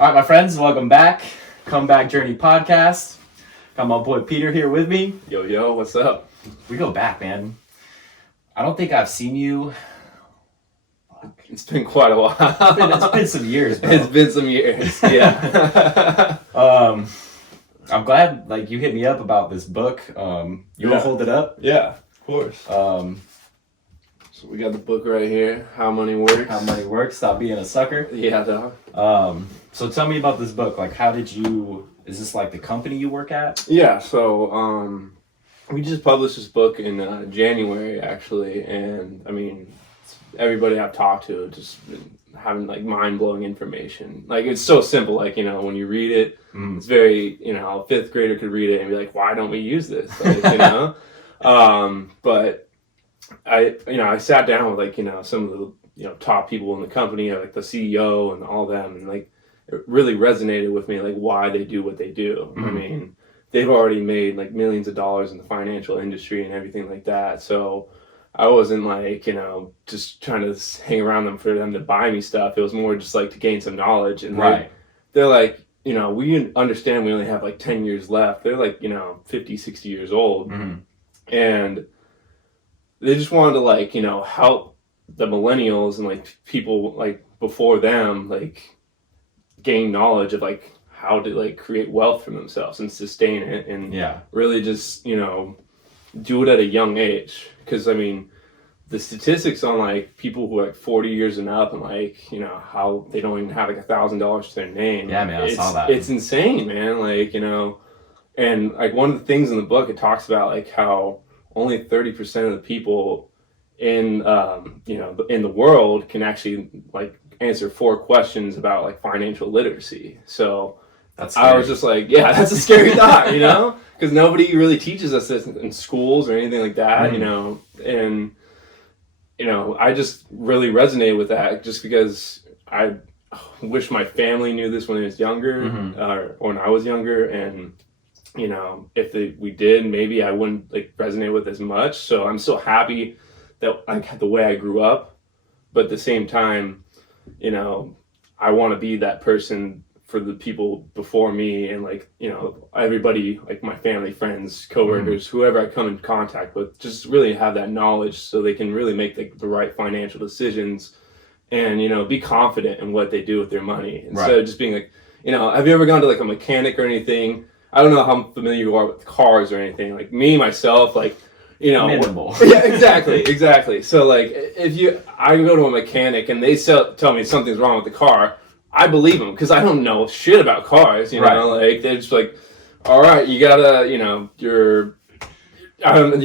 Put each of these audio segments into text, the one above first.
All right, my friends, welcome back. Comeback Journey Podcast. Got my boy Peter here with me. Yo, what's up? We go back, man. I don't think I've seen you. It's been quite a while. It's been some years, bro. It's been some years, yeah. I'm glad, you hit me up about this book. You want to hold it up? Yeah, of course. So we got the book right here, How Money Works. How Money Works, Stop Being a Sucker. Yeah, dog. So tell me about this book. Is this the company you work at? Yeah, so we just published this book in January, actually, and I mean, everybody I've talked to just been having mind-blowing information. It's so simple, when you read it, it's very, a fifth grader could read it and be like, why don't we use this? But I sat down with some of the top people in the company, like the CEO and all them, and it really resonated with me why they do what they do. I mean, they've already made millions of dollars in the financial industry and everything like that. So I wasn't just trying to hang around them for them to buy me stuff. It was more just to gain some knowledge. And they're like, we understand we only have 10 years left. They're 50, 60 years old. And they just wanted to help the millennials and people before them gain knowledge of how to create wealth for themselves and sustain it and really just do it at a young age. Because I mean, the statistics on people who are 40 years and up and how they don't even have $1,000 to their name. Yeah, man, I saw that. It's insane, man. And one of the things in the book, it talks about how only 30% of the people in in the world can actually answer 4 questions about financial literacy. So I was just that's a scary thought, because nobody really teaches us this in schools or anything like that, and I just really resonate with that just because I wish my family knew this when I was younger or when I was younger, and if we did, maybe I wouldn't resonate with as much. So I'm so happy that the way I grew up, but at the same time, I want to be that person for the people before me and everybody, my family, friends, coworkers, whoever I come in contact with, just really have that knowledge so they can really make the right financial decisions and be confident in what they do with their money instead of just being have you ever gone to a mechanic or anything? I don't know how familiar you are with cars or anything. Me myself, minimal. Yeah, exactly. So I go to a mechanic and they tell me something's wrong with the car, I believe them because I don't know shit about cars. They're just all right, you gotta, your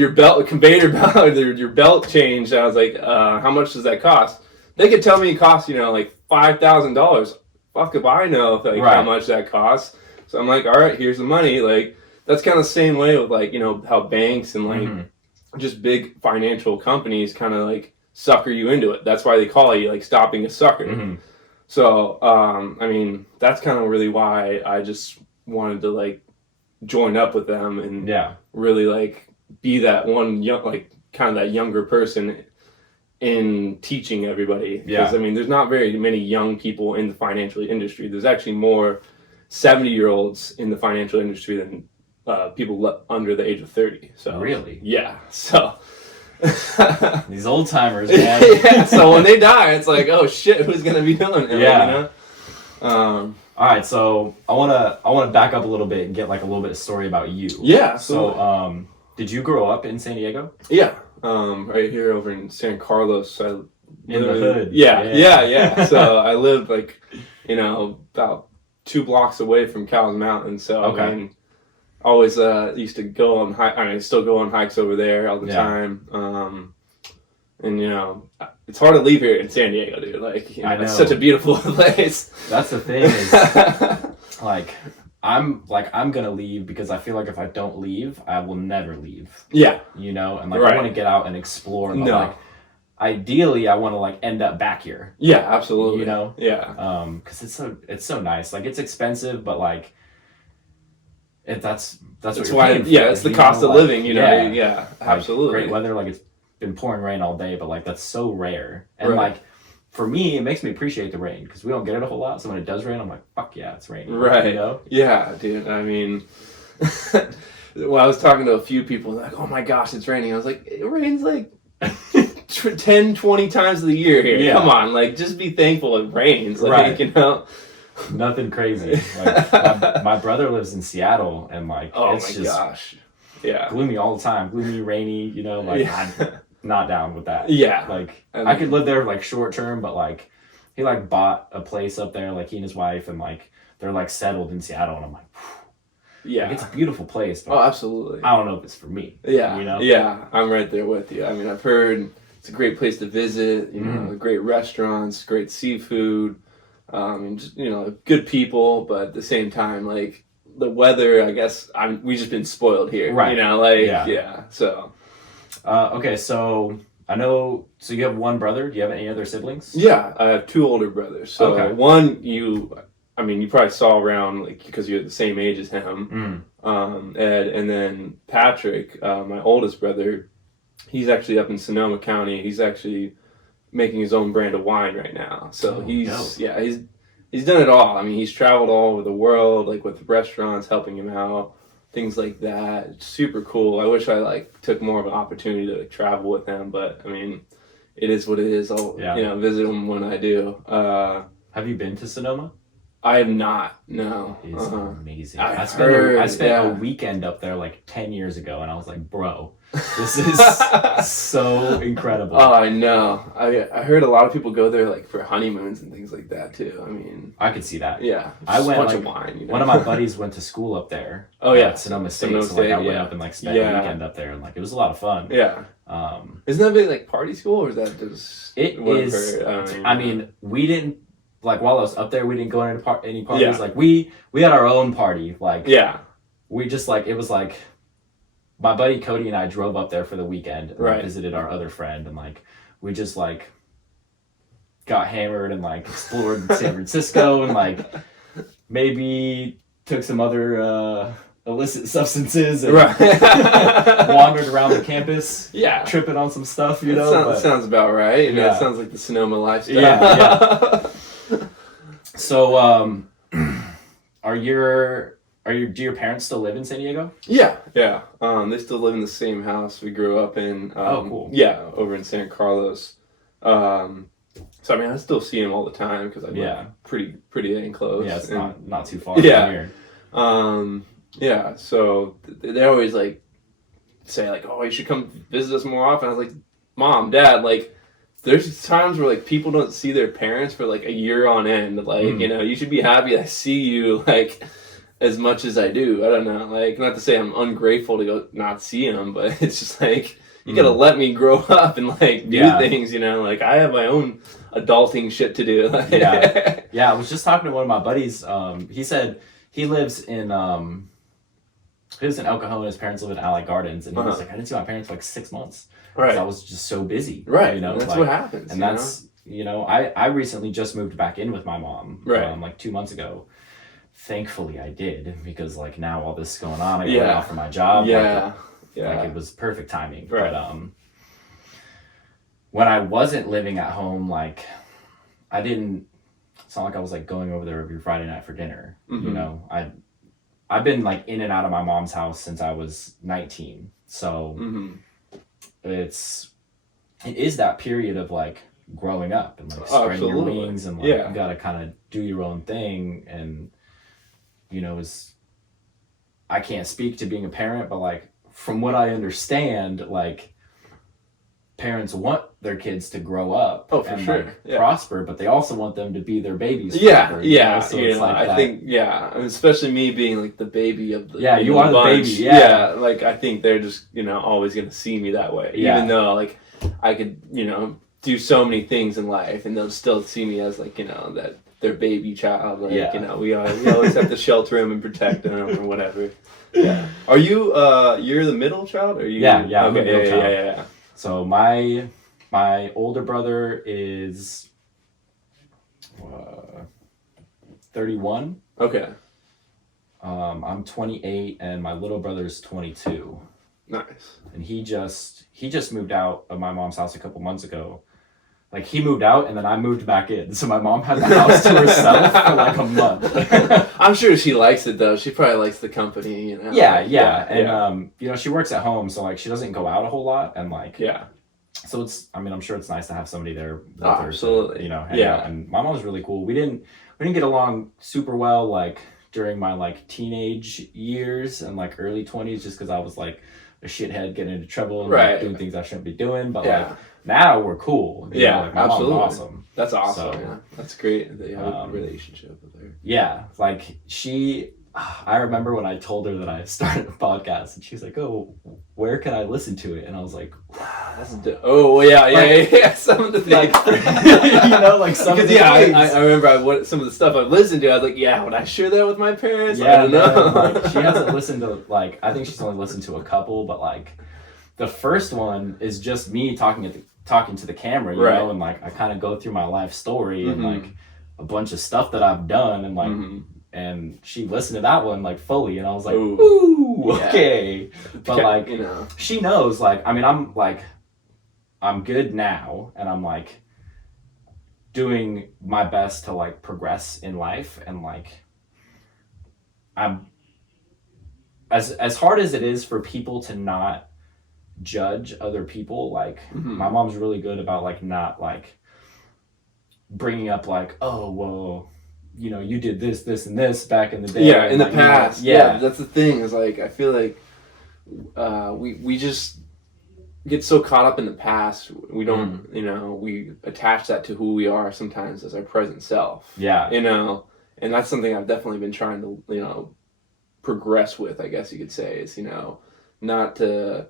belt, conveyor belt, your belt changed. I was how much does that cost? They could tell me it costs, $5,000. Fuck if I know how much that costs. So I'm all right, here's the money. That's kind of the same way with how banks and just big financial companies kind of sucker you into it. That's why they call you stop being a sucker. So I mean, that's kind of really why I just wanted to join up with them and really be that one young kind of that younger person in teaching everybody. Because I mean, there's not very many young people in the financial industry. There's actually more 70-year-olds in the financial industry than people under the age of 30. So really, yeah. So these old timers, man. Yeah. So when they die, it's oh shit, who's gonna be doing it? Yeah. All right. So I wanna back up a little bit and get a little bit of story about you. Yeah. Absolutely. So did you grow up in San Diego? Yeah. Right here over in San Carlos. In the hood. Yeah. So I lived about 2 blocks away from Cowles Mountain. So I mean, always used to go on I still go on hikes over there all the time. And it's hard to leave here in San Diego, dude. I know. It's such a beautiful place. That's the thing is I'm gonna leave because I feel if I don't leave, I will never leave. Yeah. And I want to get out and explore. But ideally, I want to end up back here. Yeah, absolutely. Yeah. Because it's so nice. It's expensive, but that's why it's the cost of living. Yeah, absolutely. Great weather. It's been pouring rain all day, but that's so rare. And for me, it makes me appreciate the rain because we don't get it a whole lot. So when it does rain, I'm like, fuck yeah, it's raining. Right. You know? Yeah, dude. I mean, well, I was talking to a few people like, oh my gosh, it's raining. I was like, it rains like 10, 20 times of the year here. Yeah. Come on, like, just be thankful it rains. Like, Right. you know? Nothing crazy. Like, my brother lives in Seattle, and like, Oh it's my just gosh. Yeah. gloomy all the time. Gloomy, rainy, you know, like, Yeah. I'm not down with that. Yeah. Like, I could live there like short term, but like, he like bought a place up there, like he and his wife, and like, they're like settled in Seattle, and I'm like, Yeah. like, it's a beautiful place, but Oh, absolutely. I don't know if it's for me. Yeah. You know? Yeah. I'm right there with you. I mean, I've heard it's a great place to visit, you know, great restaurants, great seafood, and just, you know, good people, but at the same time, like, the weather, I guess, we just been spoiled here. Right. You know, like, Yeah. yeah. So. Okay, so I know, so you have one brother. Do you have any other siblings? Yeah, I have 2 older brothers. So Okay. one you probably saw around, like, because you're the same age as him, Ed, and then Patrick, my oldest brother, he's actually up in Sonoma County. He's actually making his own brand of wine right now. So he's done it all. I mean, he's traveled all over the world, like with restaurants, helping him out, things like that. It's super cool. I wish I like took more of an opportunity to travel with him, but I mean, it is what it is. I'll visit him when I do. Have you been to Sonoma? I have not. No. It's amazing. I spent heard, a weekend up there like 10 years ago, and I was like, bro, this is so incredible. Oh, I know. I heard a lot of people go there like for honeymoons and things like that too. I mean, I could see that. yeah. I went, a bunch like, of wine. You know? One of my buddies went to school up there. Oh yeah, at Sonoma State. Sonoma So like, I State, went yeah. up and like spent a weekend up there, and like it was a lot of fun. Yeah. Isn't that big like party school, or is that just? It is. I mean, we didn't like while I was up there. We didn't go into any parties. Yeah. Like we had our own party. Like yeah. we just like it was like my buddy Cody and I drove up there for the weekend and Right. visited our other friend, and like we just like got hammered and like explored San Francisco and like maybe took some other illicit substances and wandered around the campus, Yeah. tripping on some stuff, you know. Sounds about right. You know, Yeah. it sounds like the Sonoma lifestyle. Yeah. So, do your parents still live in San Diego? Yeah. They still live in the same house we grew up in. Oh, cool. Yeah, over in San Carlos. So I mean, I still see him all the time because I live pretty dang close. Yeah, it's And- not too far Yeah. from here. Yeah, so they always like say like, "Oh, you should come visit us more often." I was like, "Mom, Dad, like, there's times where like people don't see their parents for like a year on end. Like, you know, you should be happy I see you like as much as I do. I don't know, like, not to say I'm ungrateful to go not see them, but it's just like you gotta let me grow up and like do things. You know, like I have my own adulting shit to do." Yeah. I was just talking to one of my buddies. He said he lives in El Cajon. His parents live in Ally Gardens, and he was like, I didn't see my parents for like 6 months. Right. I was just so busy. Right. You know, That's like, what happens. And that's, you know, I recently just moved back in with my mom. Right. Like 2 months ago. Thankfully I did, because like now all this is going on, I got laid off from my job. Yeah. Like it was perfect timing. Right. But when I wasn't living at home, like it's not like I was like going over there every Friday night for dinner. You know, I've been like in and out of my mom's house since I was 19. So it is that period of like growing up and like spreading your wings and like you gotta kind of do your own thing. And you know, I can't speak to being a parent, but like from what I understand, like parents want their kids to grow up and like prosper, but they also want them to be their babies forever, you know? So it's like I think especially me being like the baby of the you are the bunch. baby like I think they're just, you know, always gonna see me that way, even though like I could, you know, do so many things in life and they'll still see me as like, you know, that their baby child, like you know, we always have to shelter him and protect him or whatever. Are you you're the middle child, or are you I'm the middle child. yeah. So my older brother is 31. Okay. I'm 28 and my little brother's 22. Nice. And he just moved out of my mom's house a couple months ago. like he moved out and then I moved back in. So my mom had the house to herself for like a month. I'm sure she likes it though. She probably likes the company, you know. Yeah. And you know, she works at home, so like she doesn't go out a whole lot, and like so it's, I mean, I'm sure it's nice to have somebody there with her absolutely. to, you know, hang out. And my mom's really cool. We didn't get along super well like during my like teenage years and like early 20s, just because I was like a shithead getting into trouble and like, doing things I shouldn't be doing. But like now we're cool. You know, like, my mom's awesome. That's awesome. So, that's great that you have a relationship with her. Yeah, like I remember when I told her that I started a podcast, and she was like, "Oh, where can I listen to it?" And I was like, Some of the things, you know, like some of the things. I remember some of the stuff I've listened to. I was like, would I share that with my parents? Yeah, I don't know. Like, she hasn't listened to like, I think she's only listened to a couple, but like the first one is just me talking to the camera, you know, and like I kind of go through my life story and like a bunch of stuff that I've done, and like. And she listened to that one like fully, and I was like, "Ooh, okay." But like, you know, she knows. Like, I mean, I'm good now, and I'm like doing my best to like progress in life, and like, I'm as hard as it is for people to not judge other people. Like, my mom's really good about like not like bringing up like, "Oh, well, you know, you did this, and this back in the day." Yeah, in like, the past. You know, That's the thing, is like, I feel like we just get so caught up in the past. We don't, you know, we attach that to who we are sometimes as our present self. Yeah. You know, and that's something I've definitely been trying to, you know, progress with, I guess you could say, is, you know, not to,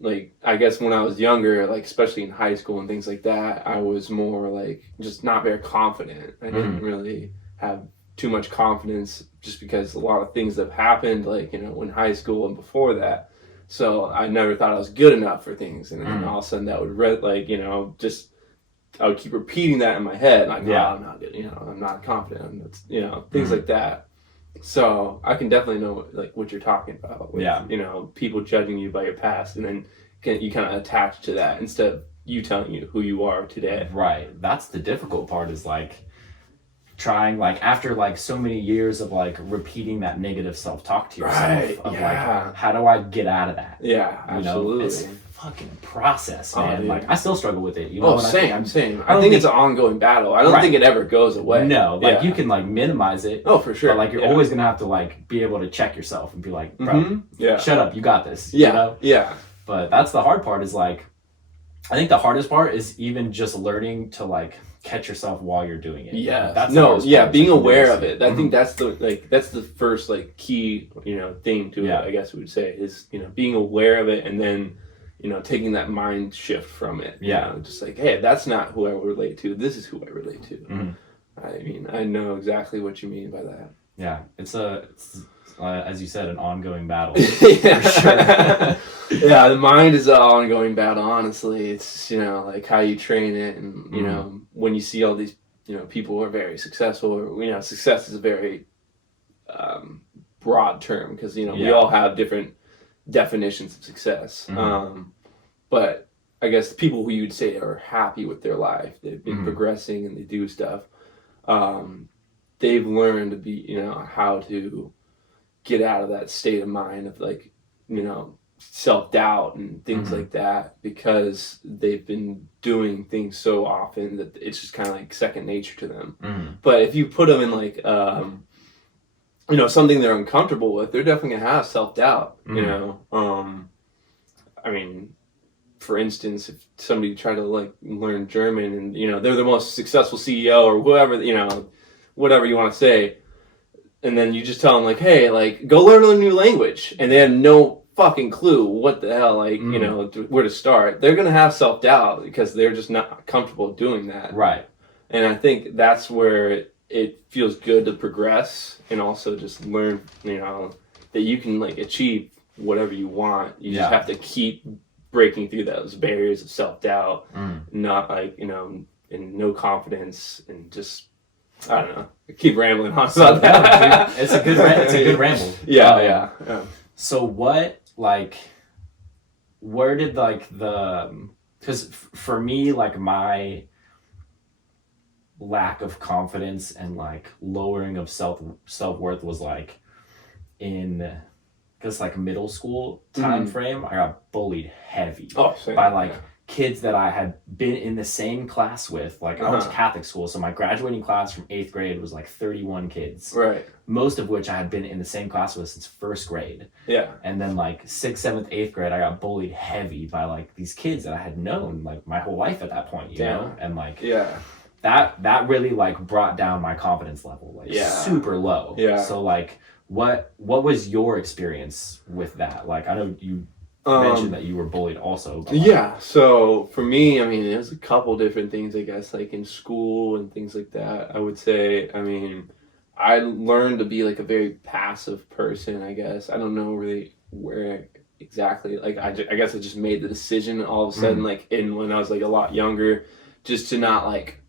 like, I guess when I was younger, like, especially in high school and things like that, I was more, like, just not very confident. I didn't really have too much confidence, just because a lot of things have happened, like, you know, in high school and before that. So I never thought I was good enough for things. And then all of a sudden that would, like, you know, just, I would keep repeating that in my head. Like, I'm not good, you know, I'm not confident, you know, things like that. So I can definitely know like what you're talking about with, you know, people judging you by your past, and then you kind of attach to that instead of you telling you who you are today. Right. That's the difficult part, is like trying, like, after like so many years of like repeating that negative self-talk to yourself of like, how do I get out of that? Yeah, absolutely. You know, it's a fucking process, man. Like, I still struggle with it. You know, same. I think it's an ongoing battle. I don't think it ever goes away. No, like you can like minimize it. Oh, for sure. But like you're always gonna have to like be able to check yourself and be like, bro, shut up, you got this. Yeah, you know? Yeah. But that's the hard part, is like, I think the hardest part is even just learning to like catch yourself while you're doing it. Yeah. That's being aware of it. I think that's the first like key, you know, thing to it, I guess we would say, is, you know, being aware of it, and then, you know, taking that mind shift from it. You know, just like, hey, that's not who I relate to. This is who I relate to. I mean, I know exactly what you mean by that. Yeah, it's as you said, an ongoing battle. For sure. Yeah, the mind is an ongoing battle, honestly. It's, you know, like how you train it, and, you know, when you see all these, you know, people who are very successful, or, you know, success is a very broad term, because, you know, we all have different definitions of success. But I guess the people who you'd say are happy with their life, they've been progressing and they do stuff, they've learned to be, you know, how to get out of that state of mind of, like, you know, self-doubt and things like that, because they've been doing things so often that it's just kind of like second nature to them. But if you put them in like, you know, something they're uncomfortable with, they're definitely gonna have self-doubt, you know. I mean, for instance, if somebody tried to like learn German, and, you know, they're the most successful CEO or whoever, you know, whatever you want to say, and then you just tell them like, hey, like, go learn a new language, and they have no fucking clue what the hell, like, you know, where to start, they're gonna have self-doubt because they're just not comfortable doing that. Right. And I think that's where it feels good to progress, and also just learn, you know, that you can like achieve whatever you want. You just have to keep breaking through those barriers of self-doubt, not like, you know, and no confidence, and just, I don't know, keep rambling on about that. It's a good ramble. Yeah. So what, like, where did like the because for me, like my lack of confidence and like lowering of self-worth was like in because like middle school time frame, I got bullied heavy by like kids that I had been in the same class with. Like I went to Catholic school, so my graduating class from 8th grade was like 31 kids, right? Most of which I had been in the same class with since 1st grade. Yeah. And then like 6th, 7th, 8th grade, I got bullied heavy by like these kids that I had known like my whole life at that point, you know? And like that really like brought down my confidence level like super low. So like what was your experience with that? Like I know you mentioned that you were bullied also. But like, so for me, I mean, there's a couple different things, I guess, like in school and things like that. I would say, I mean, I learned to be like a very passive person, I guess. I don't know really where exactly, like I guess I just made the decision all of a sudden, like when I was like a lot younger, just to not like,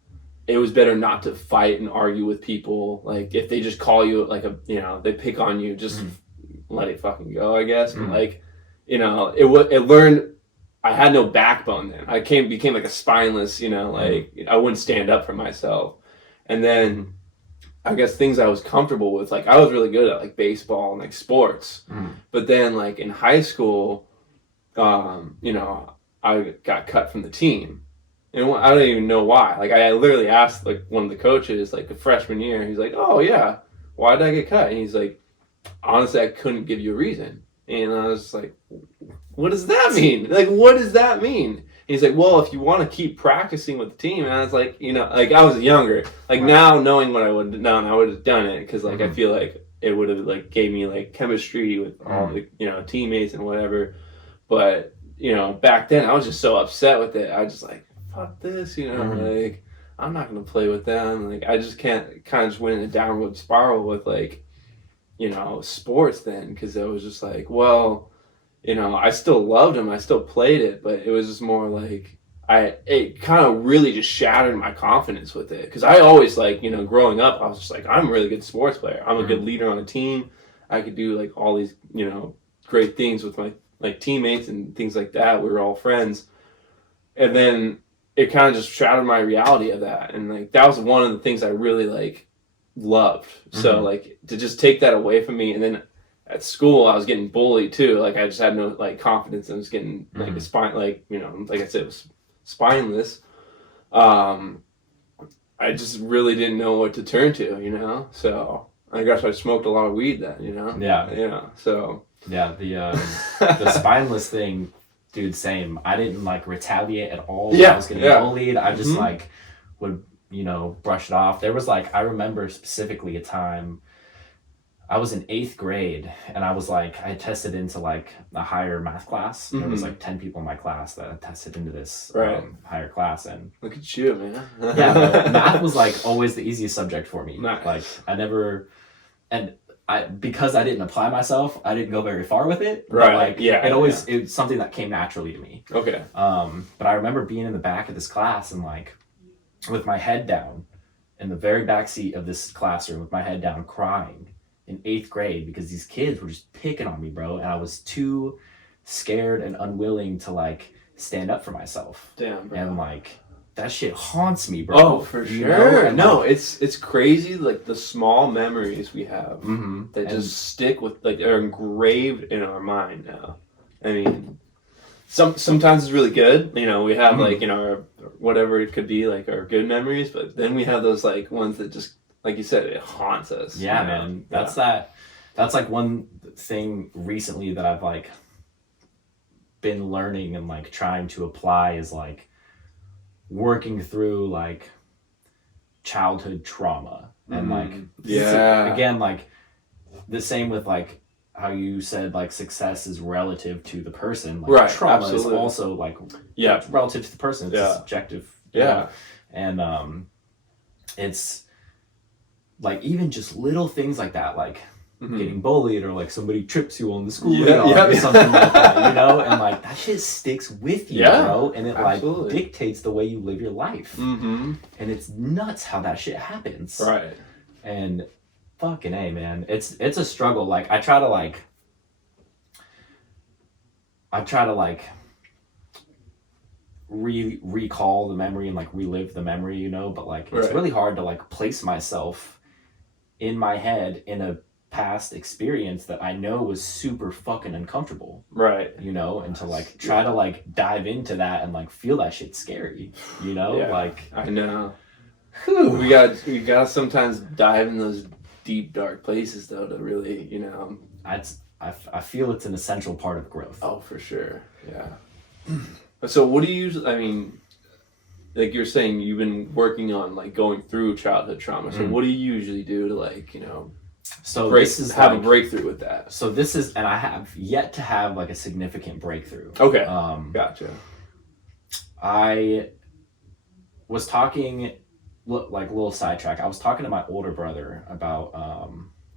it was better not to fight and argue with people. Like if they just call you like they pick on you, just let it fucking go, I guess. But like, it learned I had no backbone then. I became like a spineless, like I wouldn't stand up for myself. And then I guess things I was comfortable with, like I was really good at like baseball and like sports. But then like in high school, I got cut from the team. And I don't even know why. Like I literally asked like one of the coaches like the freshman year. He's like, "Oh yeah, why did I get cut?" And he's like, "Honestly, I couldn't give you a reason." And I was like, "What does that mean? Like, what does that mean?" And he's like, "Well, if you want to keep practicing with the team." And I was like, like I was younger. Like now, knowing what I would have done, I would have done it because like I feel like it would have like gave me like chemistry with all the teammates and whatever. But back then I was just so upset with it. I just like, fuck this, like I'm not gonna play with them. Like I just can't. Kind of just went in a downward spiral with like sports then, because I was just like, well, I still loved him, I still played it, but it was just more like it kind of really just shattered my confidence with it, because I always like growing up I was just like, I'm a really good sports player, I'm a good leader on a team, I could do like all these great things with my like teammates and things like that, we were all friends, and then it kind of just shattered my reality of that, and like that was one of the things I really like loved. So like to just take that away from me, and then at school I was getting bullied too. Like I just had no like confidence. I was getting like a spine, like like I said, it was spineless. I just really didn't know what to turn to, So I guess I smoked a lot of weed then, So the spineless thing, dude, same. I didn't like retaliate at all when I was getting bullied. I just like would brush it off. There was like, I remember specifically a time I was in 8th grade and I was like, I tested into like a higher math class. There was like 10 people in my class that tested into this higher class, and look at you, man. Math was like always the easiest subject for me. Nice. Like I never, and because I didn't apply myself, I didn't go very far with it. Right. But like it's something that came naturally to me. Okay. But I remember being in the back of this class and like with my head down in the very back seat of this classroom with my head down crying in 8th grade because these kids were just picking on me, bro, and I was too scared and unwilling to like stand up for myself. Damn, bro. And like that shit haunts me, bro. Oh, for sure. No, it's crazy, like the small memories we have that just stick with, like, are engraved in our mind now. I mean, sometimes it's really good. We have like our, whatever it could be, like our good memories, but then we have those like ones that just, like you said, it haunts us. Yeah, man. That's like one thing recently that I've like been learning and like trying to apply is like working through like childhood trauma and like again, like the same with like how you said like success is relative to the person, like trauma is also like relative to the person. It's subjective. And it's like even just little things like that, like getting bullied or like somebody trips you on the schoolyard or something like that, and like that shit sticks with you, bro, and it like dictates the way you live your life. And it's nuts how that shit happens, right? And fucking A, man, it's a struggle. Like I try to recall the memory and like relive the memory, you know, but like it's really hard to like place myself in my head in a past experience that I know was super fucking uncomfortable. Right. You know, and to like try to like dive into that and like feel that shit scary, you know? Yeah, like I know. Whew. We got sometimes dive in those deep dark places though to really, you know. I feel it's an essential part of growth. Oh, for sure. Yeah. So what do you usually, I mean, like you're saying you've been working on like going through childhood trauma. So what do you usually do to like, you know, have a breakthrough with that? So this is, and I have yet to have like a significant breakthrough. Okay. Gotcha. I was talking, like a little sidetrack. I was talking to my older brother about,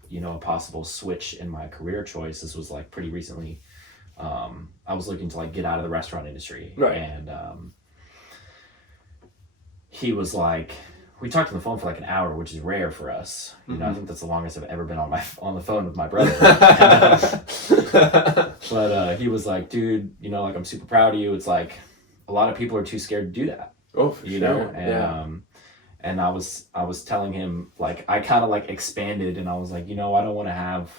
you know, a possible switch in my career choice. This was like pretty recently. I was looking to like get out of the restaurant industry. Right. And he was like, we talked on the phone for like an hour, which is rare for us. You know, I think that's the longest I've ever been on the phone with my brother. But he was like, dude, you know, like I'm super proud of you. It's like a lot of people are too scared to do that. Oh, for you sure. know, and and I was telling him, like, I kind of like expanded, and I was like, you know, I don't want to have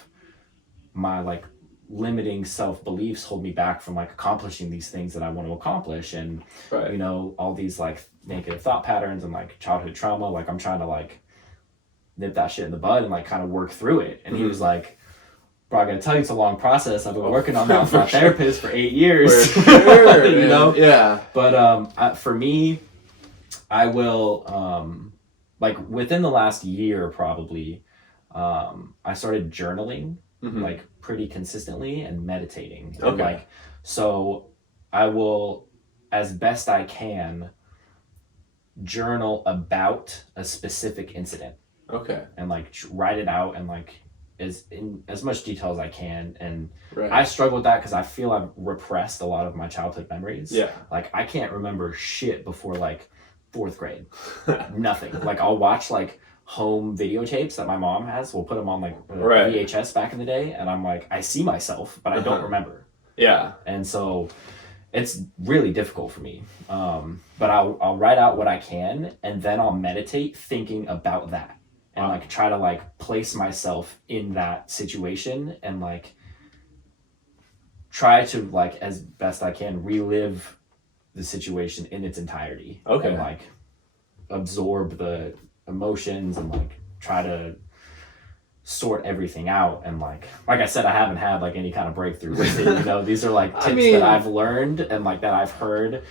my like limiting self-beliefs hold me back from like accomplishing these things that I want to accomplish. And you know, all these like negative thought patterns and like childhood trauma, like I'm trying to like nip that shit in the bud and like kind of work through it. And he was like, bro, I gotta tell you, it's a long process. I've been working on that with my therapist for 8 years. For sure, you know? Yeah. But for me, I will like within the last year probably, I started journaling like pretty consistently and meditating. Okay. And, like, so I will, as best I can, journal about a specific incident. Okay. And like write it out and like in as much detail as I can. And Right. I struggle with that because I feel I've repressed a lot of my childhood memories. Yeah. Like I can't remember shit before like 4th grade. Nothing. Like I'll watch like home videotapes that my mom has. We'll put them on like VHS back in the day, and I'm like, I see myself, but I don't remember. Yeah. And so it's really difficult for me. But I'll write out what I can, and then I'll meditate thinking about that. And like try to like place myself in that situation and like try to like as best I can relive the situation in its entirety. Okay. And like absorb the emotions and like try to sort everything out. And like I said, I haven't had like any kind of breakthrough with it. You know, these are like tips that I've learned and like that I've heard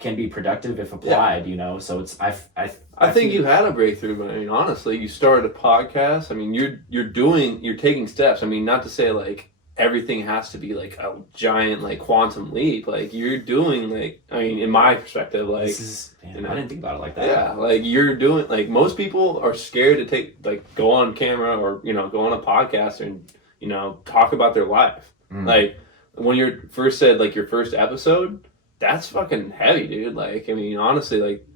can be productive if applied. You know, so it's I think you had a breakthrough, but I mean, honestly, you started a podcast. I mean, you're taking steps. I mean, not to say like everything has to be like a giant like quantum leap. Like you're doing like, I mean, in my perspective, like you know, I didn't think about it like that. Yeah, like you're doing like most people are scared to take like go on camera or you know go on a podcast and you know talk about their life. Like when you first said like your first episode, that's fucking heavy, dude. Like I mean, honestly, like.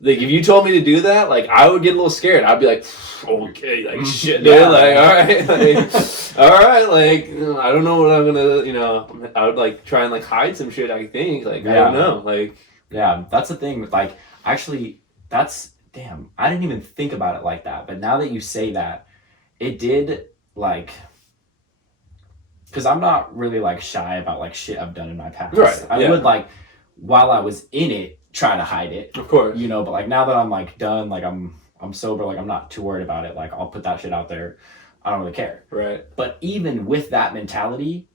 Like if you told me to do that, like I would get a little scared. I'd be like, okay, like shit, dude. Like all right, like I don't know what I'm gonna, you know. I would like try and like hide some shit. I think, like I don't know, like that's the thing with like actually that's damn. I didn't even think about it like that, but now that you say that, it did like. Because I'm not really like shy about like shit I've done in my past. Right. I would like while I was in it. Try to hide it, of course, you know, but like now that I'm like done, like I'm sober, like I'm not too worried about it. Like I'll put that shit out there. I don't really care. Right. But even with that mentality,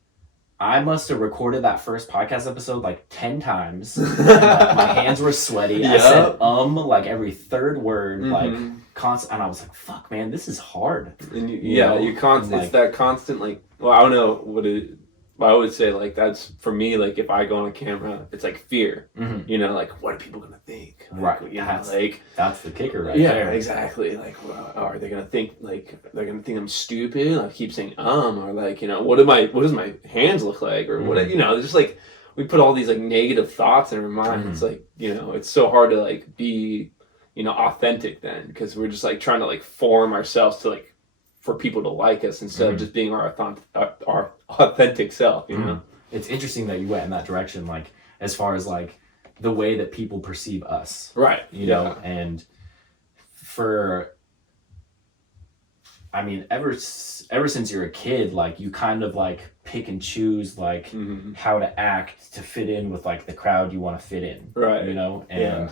I must have recorded that first podcast episode like 10 times. And, like, my hands were sweaty. I said like every third word, like constant, and I was like, fuck man, this is hard. And you constant it's that constant like well, I don't know what it I would say like that's for me like if I go on a camera it's like fear you know like what are people gonna think like, right you know, like that's the kicker right there. Exactly like well, are they gonna think like they're gonna think I'm stupid I keep saying or like you know what does my hands look like or what you know just like we put all these like negative thoughts in our mind it's like you know it's so hard to like be you know authentic then because we're just like trying to like form ourselves to like for people to like us instead of just being our authentic self, you know? It's interesting that you went in that direction. Like, as far as like the way that people perceive us. Right. You know, and ever since you're a kid, like you kind of like pick and choose like how to act to fit in with like the crowd you want to fit in. Right. You know, and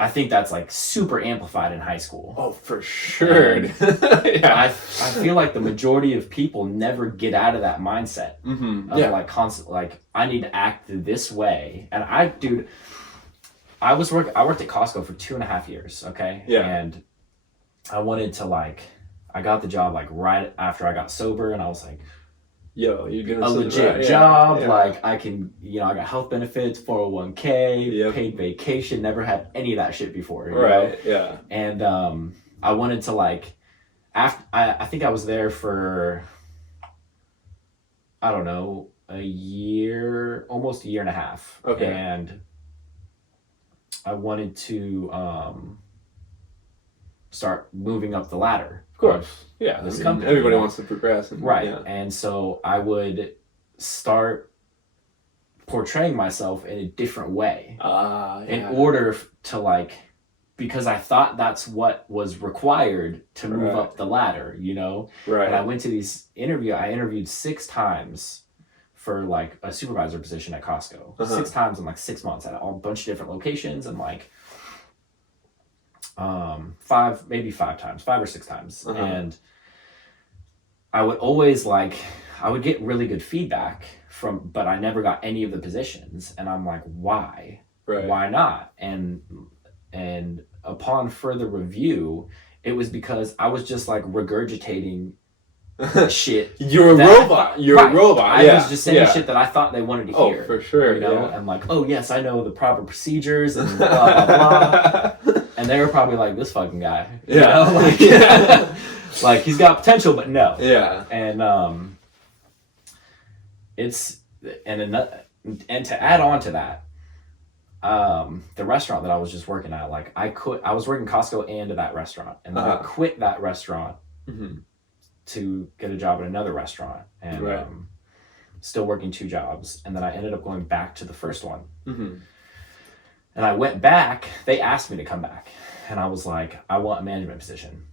I think that's like super amplified in high school. Oh, for sure. I feel like the majority of people never get out of that mindset of like constant, like I need to act this way. And I worked at Costco for 2.5 years. Okay. Yeah. And I wanted to like, I got the job like right after I got sober, and I was like, yo, you're doing a legit job. Like I can, you know, I got health benefits, 401k, paid vacation, never had any of that shit before. You know? Yeah. And I wanted to like, after I think I was there for, I don't know, almost a year and a half. Okay. And I wanted to start moving up the ladder. Of course. Yeah. This company, everybody wants to progress. Right. Yeah. And so I would start portraying myself in a different way in order to like, because I thought that's what was required to move up the ladder, you know? Right. And I went to I interviewed 6 times for like a supervisor position at Costco. 6 times in like 6 months at a bunch of different locations, and like 5 or 6 times. And I would always I would get really good feedback but I never got any of the positions. And I'm like, why? Right. Why not? And upon further review, it was because I was just like regurgitating shit. You're a robot. You're a robot. I was just saying shit that I thought they wanted to hear. Oh, for sure. You know, and like, oh yes, I know the proper procedures and blah blah blah. And they were probably like, this fucking guy. You know? Like, like he's got potential, but no. Yeah. And and to add on to that, the restaurant that I was just working at, like I was working Costco and that restaurant, and then I quit that restaurant to get a job at another restaurant, and still working 2 jobs. And then I ended up going back to the first one. And I went back, they asked me to come back, and I was like, I want a management position.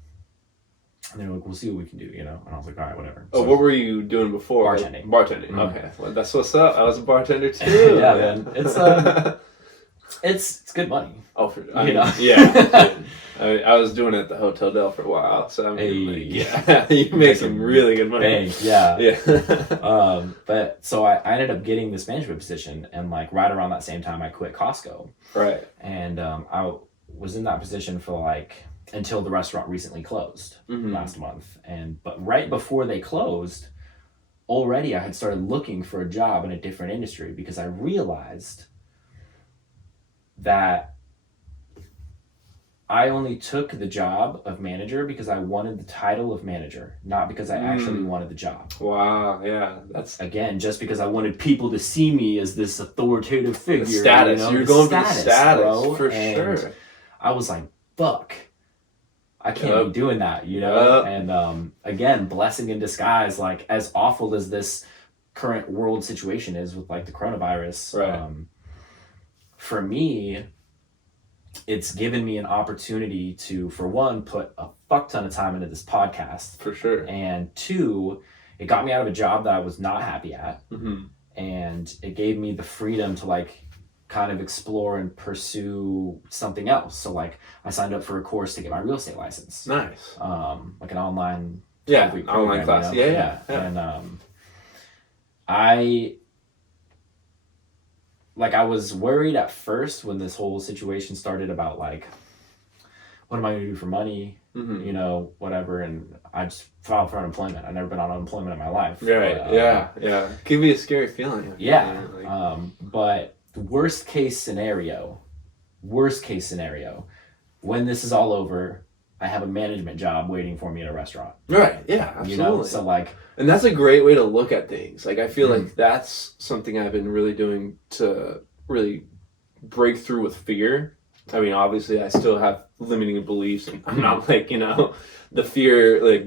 And they were like, we'll see what we can do, you know? And I was like, all right, whatever. So, what were you doing before? Bartending. Okay. Well, that's what's up. I was a bartender too. Yeah, man. It's good money. Oh, you know? Yeah. I was doing it at the Hotel Del for a while, so I mean, you make some really good money. Bank, yeah. But so I ended up getting this management position, and like right around that same time I quit Costco. Right. And I was in that position for like until the restaurant recently closed last month. But right before they closed, already I had started looking for a job in a different industry, because I realized that I only took the job of manager because I wanted the title of manager, not because I actually wanted the job. Wow, yeah. That's again, just because I wanted people to see me as this authoritative figure. The status. You know? You're going status, for the status, bro. for And sure. I was like, fuck. I can't be doing that, you know? And again, blessing in disguise, like as awful as this current world situation is with like the coronavirus, for me, it's given me an opportunity to, for one, put a fuck ton of time into this podcast. For sure. And 2, it got me out of a job that I was not happy at. And it gave me the freedom to like kind of explore and pursue something else. So like I signed up for a course to get my real estate license. Nice. Like an online online class. You know? Yeah. And I was worried at first when this whole situation started about like, what am I gonna do for money? You know, whatever. And I just filed for unemployment. I've never been on unemployment in my life. Right. But, yeah. Give me a scary feeling. Yeah. But worst case scenario, when this is all over, I have a management job waiting for me at a restaurant. Right. Yeah. Absolutely. You know, so like, and that's a great way to look at things. Like I feel like that's something I've been really doing to really break through with fear. I mean, obviously, I still have limiting beliefs, and I'm not like, you know, the fear I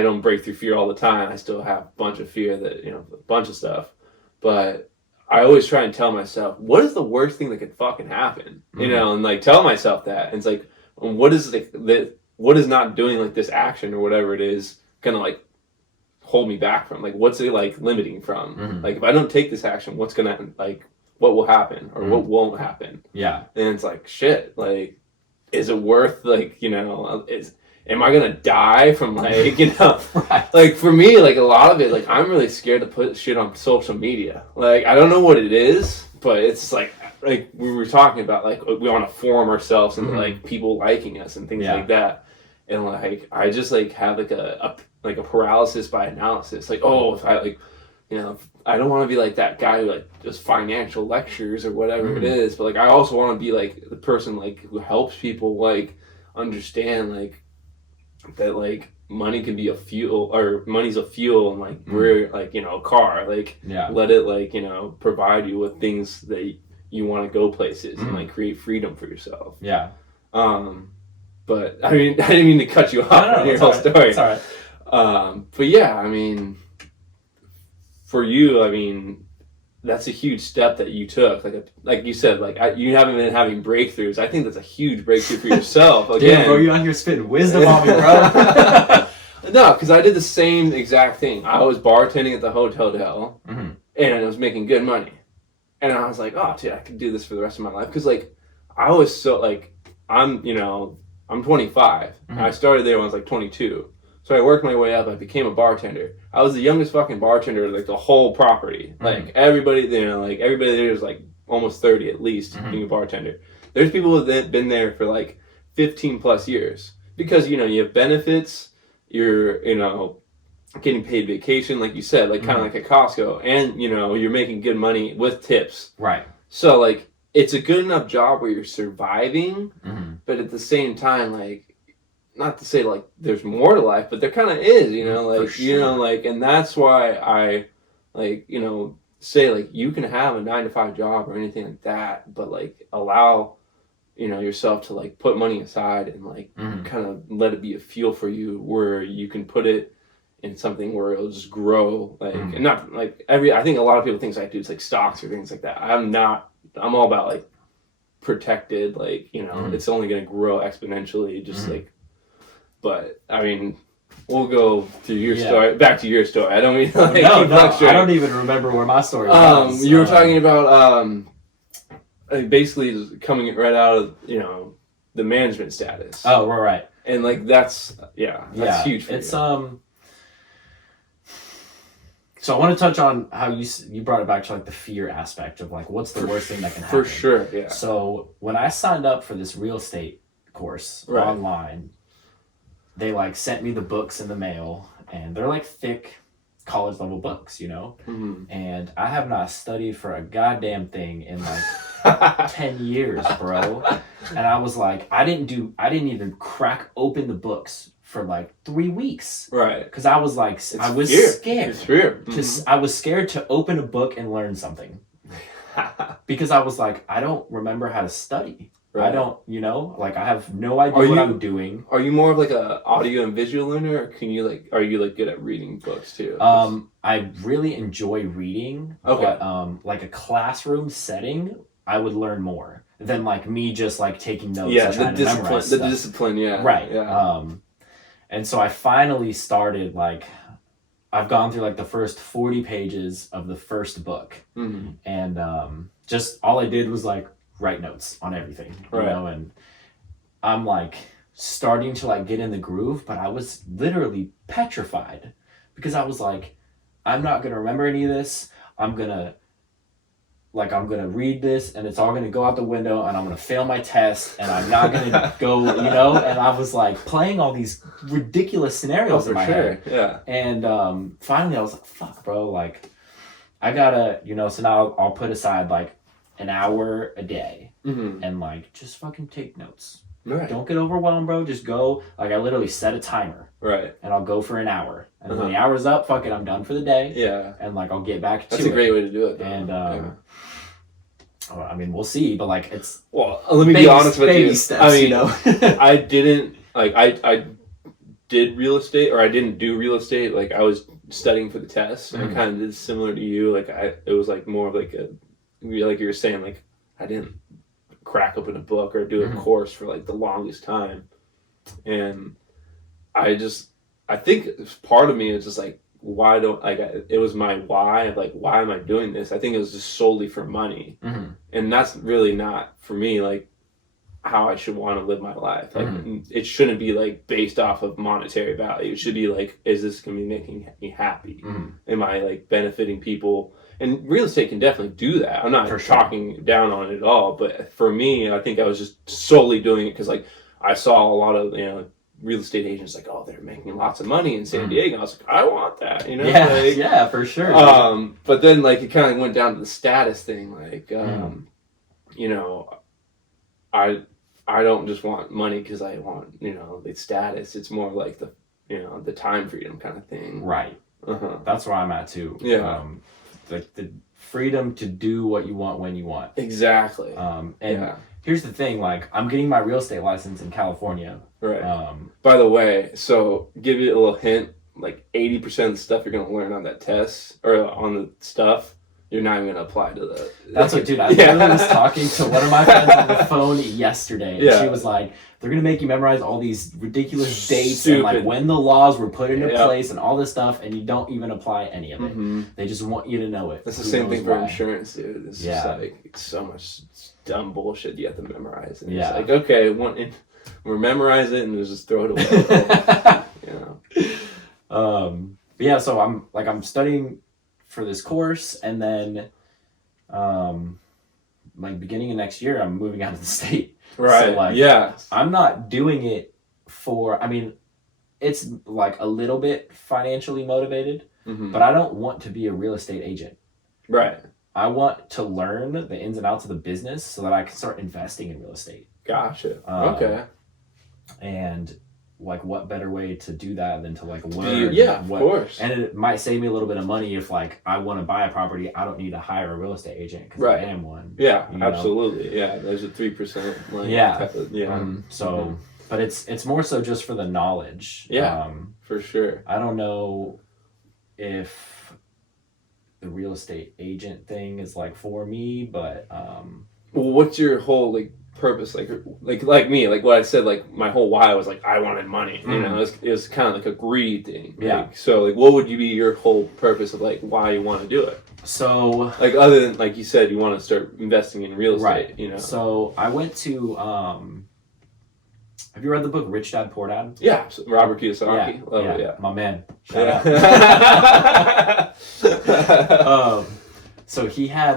don't break through fear all the time. I still have a bunch of fear that, you know, a bunch of stuff. But I always try and tell myself, what is the worst thing that could fucking happen? You know, and like tell myself that. And it's like, what is what is not doing like this action or whatever it is gonna like hold me back from? Like, what's it like limiting from? Like, if I don't take this action, what's gonna like, what will happen or what won't happen? Yeah. And it's like, shit, like, is it worth like, am I gonna die from like, Right. like for me, like a lot of it, like I'm really scared to put shit on social media. Like I don't know what it is, but it's like we were talking about, like we want to form ourselves into like people liking us and things like that. And like I just like have like a paralysis by analysis. Like, oh, if I like, I don't want to be like that guy who like does financial lectures or whatever it is, but like I also want to be like the person like who helps people like understand like that like money can be a fuel, or money's a fuel, and like we're like a car, like let it like provide you with things that you want to go places and like create freedom for yourself. But I mean, I didn't mean to cut you off on your whole story. It's all right. But yeah, I mean, for you, I mean, that's a huge step that you took. Like you said, like you haven't been having breakthroughs. I think that's a huge breakthrough for yourself. Again, damn, bro, you out here spitting wisdom on me, bro. No, because I did the same exact thing. I was bartending at the hotel, and I was making good money, and I was like, oh, dude, I could do this for the rest of my life. Because like, I was so like, I'm 25. And I started there when I was like 22. So I worked my way up. I became a bartender. I was the youngest fucking bartender like the whole property. Like everybody there was like almost 30 at least being a bartender. There's people who have been there for like 15 plus years because you have benefits. You're getting paid vacation, like you said, like kind of like at Costco, and you're making good money with tips. Right. So like it's a good enough job where you're surviving, but at the same time, like. Not to say like there's more to life, but there kind of is, like and that's why I like say like you can have a 9-to-5 job or anything like that, but like allow yourself to like put money aside and like kind of let it be a fuel for you where you can put it in something where it'll just grow, like and not like I think a lot of people think I do it's like stocks or things like that. I'm all about like protected, like it's only going to grow exponentially, just like. But I mean, we'll go to your story. Back to your story. I don't mean like no. I don't even remember where my story was. You were talking about like basically coming right out of the management status. Oh, right. And like that's huge. For it's you. So I want to touch on how you brought it back to like the fear aspect of like what's the worst thing that can happen. For sure. Yeah. So when I signed up for this real estate course online. They like sent me the books in the mail, and they're like thick college level books, and I have not studied for a goddamn thing in like 10 years, bro. And I was like, I didn't even crack open the books for like 3 weeks. Right. Because I was like, I was scared. It's fear. I was scared to open a book and learn something. Because I was like, I don't remember how to study. Right. I don't, like I have no idea what I'm doing. Are you more of like a audio and visual learner, or are you like good at reading books too? I really enjoy reading. Okay. But like a classroom setting, I would learn more than like me just like taking notes. Yeah, and trying to memorize stuff. Discipline. Yeah. Right. Yeah. And so I finally started like, I've gone through like the first 40 pages of the first book, and just all I did was like. Write notes on everything, and I'm like starting to like get in the groove, but I was literally petrified because I was like, I'm not going to remember any of this. I'm going to read this and it's all going to go out the window and I'm going to fail my test and I'm not going to go, and I was like playing all these ridiculous scenarios in my head. Yeah. And finally I was like, fuck, bro, like I gotta, so now I'll put aside like an hour a day and like just fucking take notes. Right. Don't get overwhelmed, bro. Just go. Like I literally set a timer. Right. And I'll go for an hour. And when the hour's up, fuck it, I'm done for the day. Yeah. And like I'll get back to it. That's a great way to do it. Though. And I mean, we'll see, but like it's let me be honest with you. Steps, I mean, I didn't like I did real estate, or I didn't do real estate. Like I was studying for the test. I kind of did similar to you. Like it was like more of like like you were saying, like I didn't crack open a book or do a course for like the longest time. And I think part of me is just like, why don't, like, it was my why of like, why am I doing this? I think it was just solely for money. And that's really not for me, like, how I should want to live my life. Like, it shouldn't be like based off of monetary value. It should be like, is this going to be making me happy? Am I like benefiting people? And real estate can definitely do that. I'm not talking down on it at all, but for me, I think I was just solely doing it because like I saw a lot of, you know, real estate agents like, oh, they're making lots of money in San Diego. I was like, I want that, you know? Yeah, like, yeah, for sure. But then like it kind of went down to the status thing. Like, you know, I don't just want money because I want, you know, the status. It's more like the, you know, the time freedom kind of thing. Right. That's where I'm at too. Yeah. The freedom to do what you want when you want. Exactly. Here's the thing, like I'm getting my real estate license in California. Right. By the way, so give you a little hint, like 80% of the stuff you're going to learn on that test or on the stuff, you're not even going to apply to the... That's what, dude, I literally was talking to one of my friends on the phone yesterday, and she was like, they're going to make you memorize all these ridiculous dates and like when the laws were put into place and all this stuff, and you don't even apply any of it. They just want you to know it. That's the same thing for insurance, dude. It's just like so much dumb bullshit you have to memorize. And it's like, okay, we'll memorize it and just throw it away. You know? Yeah, so I'm studying for this course, and then like beginning of next year I'm moving out of the state. Right. So like I'm not doing it for, I mean, it's like a little bit financially motivated, but I don't want to be a real estate agent. Right. I want to learn the ins and outs of the business so that I can start investing in real estate. Gotcha. Okay. And like, what better way to do that than to like learn? Of course. And it might save me a little bit of money if like I want to buy a property, I don't need to hire a real estate agent because I am one. Yeah, absolutely. Know? Yeah, there's a 3%. So, but it's more so just for the knowledge. Yeah, for sure. I don't know if the real estate agent thing is like for me, but well, what's your whole like purpose, like me, like what I said, like my whole why was like I wanted money, you know, it was kind of like a greed thing. Like, so like what would be your whole purpose of like why you want to do it? So like other than like you said you want to start investing in real estate, you know. So I went to have you read the book Rich Dad Poor Dad? Yeah, Robert Kiyosaki. Love it, my man. Shout out. So he had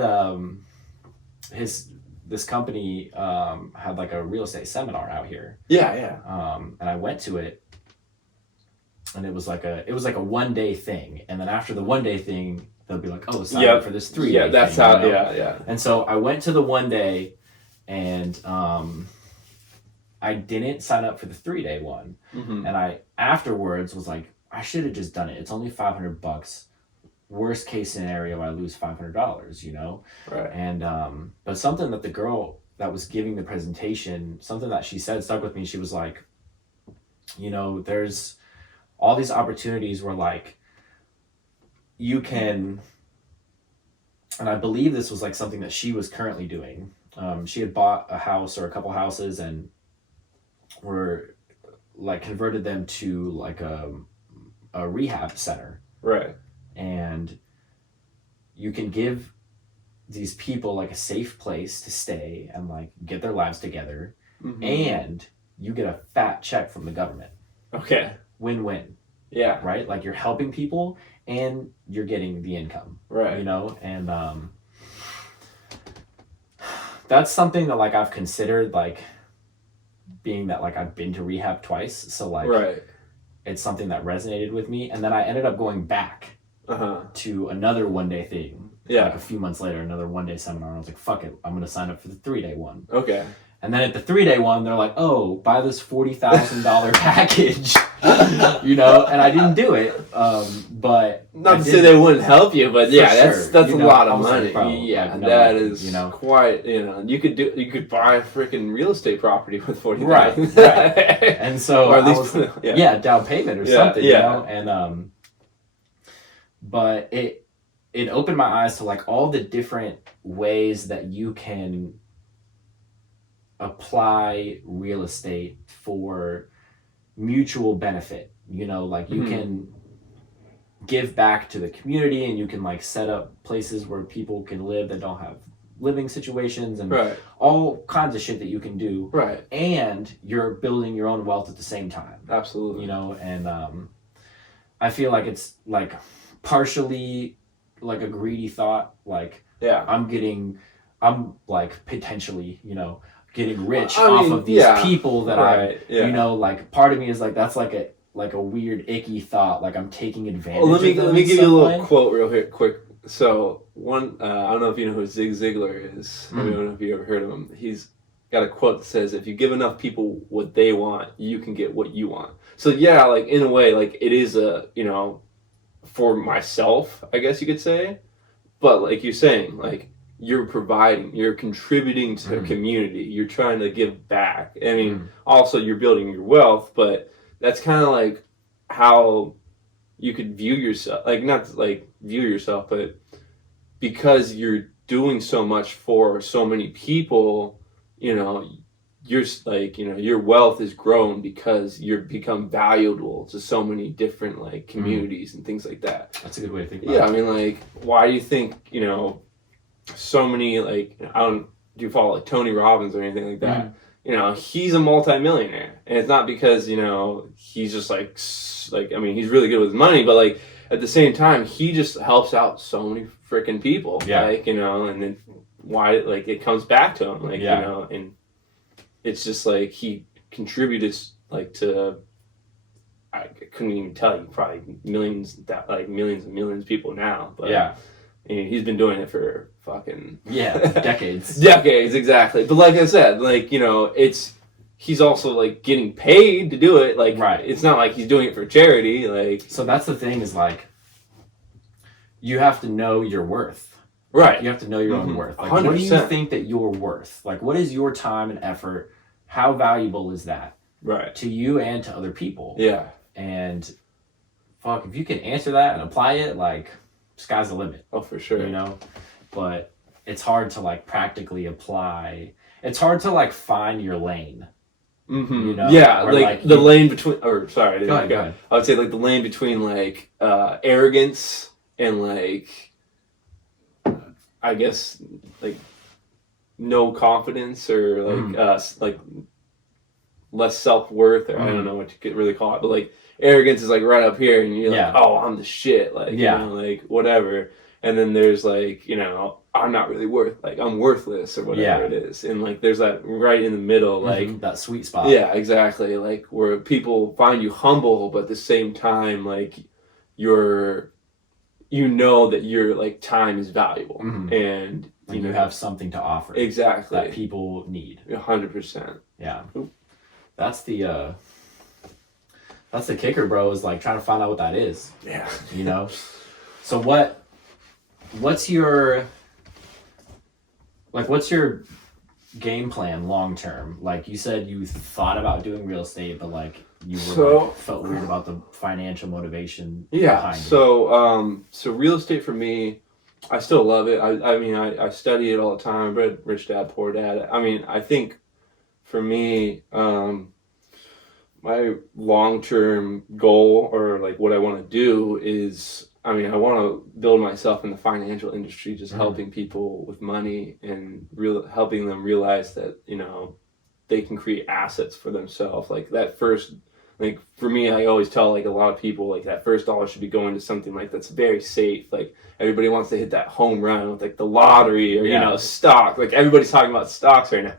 this company had like a real estate seminar out here. And I went to it, and it was like a 1 day thing, and then after the 1 day thing they'll be like, oh, sign up for this 3 day that's thing, how you know? And so I went to the 1 day, and I didn't sign up for the 3 day one. And I afterwards was like, I should have just done it. It's only $500. Worst case scenario, I lose $500, you know? Right. And, but something that the girl that was giving the presentation, something that she said stuck with me. She was like, you know, there's all these opportunities where like you can, and I believe this was like something that she was currently doing. She had bought a house or a couple houses and were like converted them to like a rehab center. Right. And you can give these people like a safe place to stay and like get their lives together, and you get a fat check from the government. Okay. Win-win. Yeah. Right? Like you're helping people and you're getting the income. Right. You know? And that's something that like I've considered, like being that like I've been to rehab twice. So like it's something that resonated with me. And then I ended up going back to another 1 day thing. Like a few months later, another 1 day seminar. I was like, fuck it, I'm going to sign up for the 3 day one. Okay. And then at the 3 day one, they're like, oh, buy this $40,000 package, you know, and I didn't do it. But not to say they wouldn't help you, but that's a lot of money. Like, that is quite, you know, you could buy a freaking real estate property with $40,000. Right. And so, or at least, down payment or something, you know, and, but it opened my eyes to like all the different ways that you can apply real estate for mutual benefit. You know, like you can give back to the community, and you can like set up places where people can live that don't have living situations, and all kinds of shit that you can do. Right. And you're building your own wealth at the same time. Absolutely. You know, and I feel like it's like partially like a greedy thought. Like, I'm like potentially, you know, getting rich off of these people that you know, like part of me is like, that's like a weird icky thought. Like I'm taking advantage of them. Let me give you a little quote real quick. So one, I don't know if you know who Zig Ziglar is. I don't know if you ever heard of him. He's got a quote that says, if you give enough people what they want, you can get what you want. So yeah, like in a way, like it is a, you know, for myself, I guess you could say. But like you're saying, like you're providing, you're contributing to the community, you're trying to give back. I mean, also you're building your wealth, but that's kind of like how you could view yourself, like not like view yourself, but because you're doing so much for so many people, you know, you're like, you know, your wealth is grown because you've become valuable to so many different like communities and things like that. That's a good way to think about it. Yeah, I mean, like, why do you think, you know, so many, like, do you follow like Tony Robbins or anything like that? You know, he's a multimillionaire, and it's not because, you know, he's just like, I mean, he's really good with money, but like at the same time, he just helps out so many freaking people. Like, you know, and then why, like, it comes back to him, like, you know, and it's just like he contributed like to, I couldn't even tell you, probably millions and millions of people now. But I mean, he's been doing it for fucking decades. Decades, exactly. But like I said, like, you know, he's also like getting paid to do it. Like, it's not like he's doing it for charity. Like, so that's the thing is like, you have to know your worth. Right. You have to know your own worth. Like, 100%. What do you think that you're worth? Like, what is your time and effort? How valuable is that? Right. To you and to other people. Yeah. And fuck, if you can answer that and apply it, like, sky's the limit. Oh, for sure. You know? But it's hard to like practically apply. It's hard to like find your lane. You know? Yeah, like the lane between, or sorry, go ahead. I would say like the lane between like arrogance and like, I guess like no confidence or like like less self-worth, or I don't know what you could really call it, but like arrogance is like right up here, and you're like, oh, I'm the shit, like, you know, like whatever. And then there's like, you know, I'm not really I'm worthless or whatever it is. And like there's that right in the middle, like that sweet spot. Yeah, exactly. Like where people find you humble, but at the same time, like you know that your like time is valuable, and you have something to offer. Exactly. That people need. 100%. Yeah. That's the kicker, bro, is like trying to find out what that is. Yeah. You know? So what's your game plan long term? Like you said, you thought about doing real estate, but like you were felt weird about the financial motivation behind it. So real estate for me, I still love it. I mean, I study it all the time. I read Rich Dad, Poor Dad. I mean, I think for me, my long-term goal, or like what I want to do is, I mean, I want to build myself in the financial industry, just helping people with money and helping them realize that, you know, they can create assets for themselves. Like that first, like for me, I always tell like a lot of people, like that first dollar should be going to something like that's very safe. Like everybody wants to hit that home run with like the lottery or, you know, stock. Like everybody's talking about stocks right now.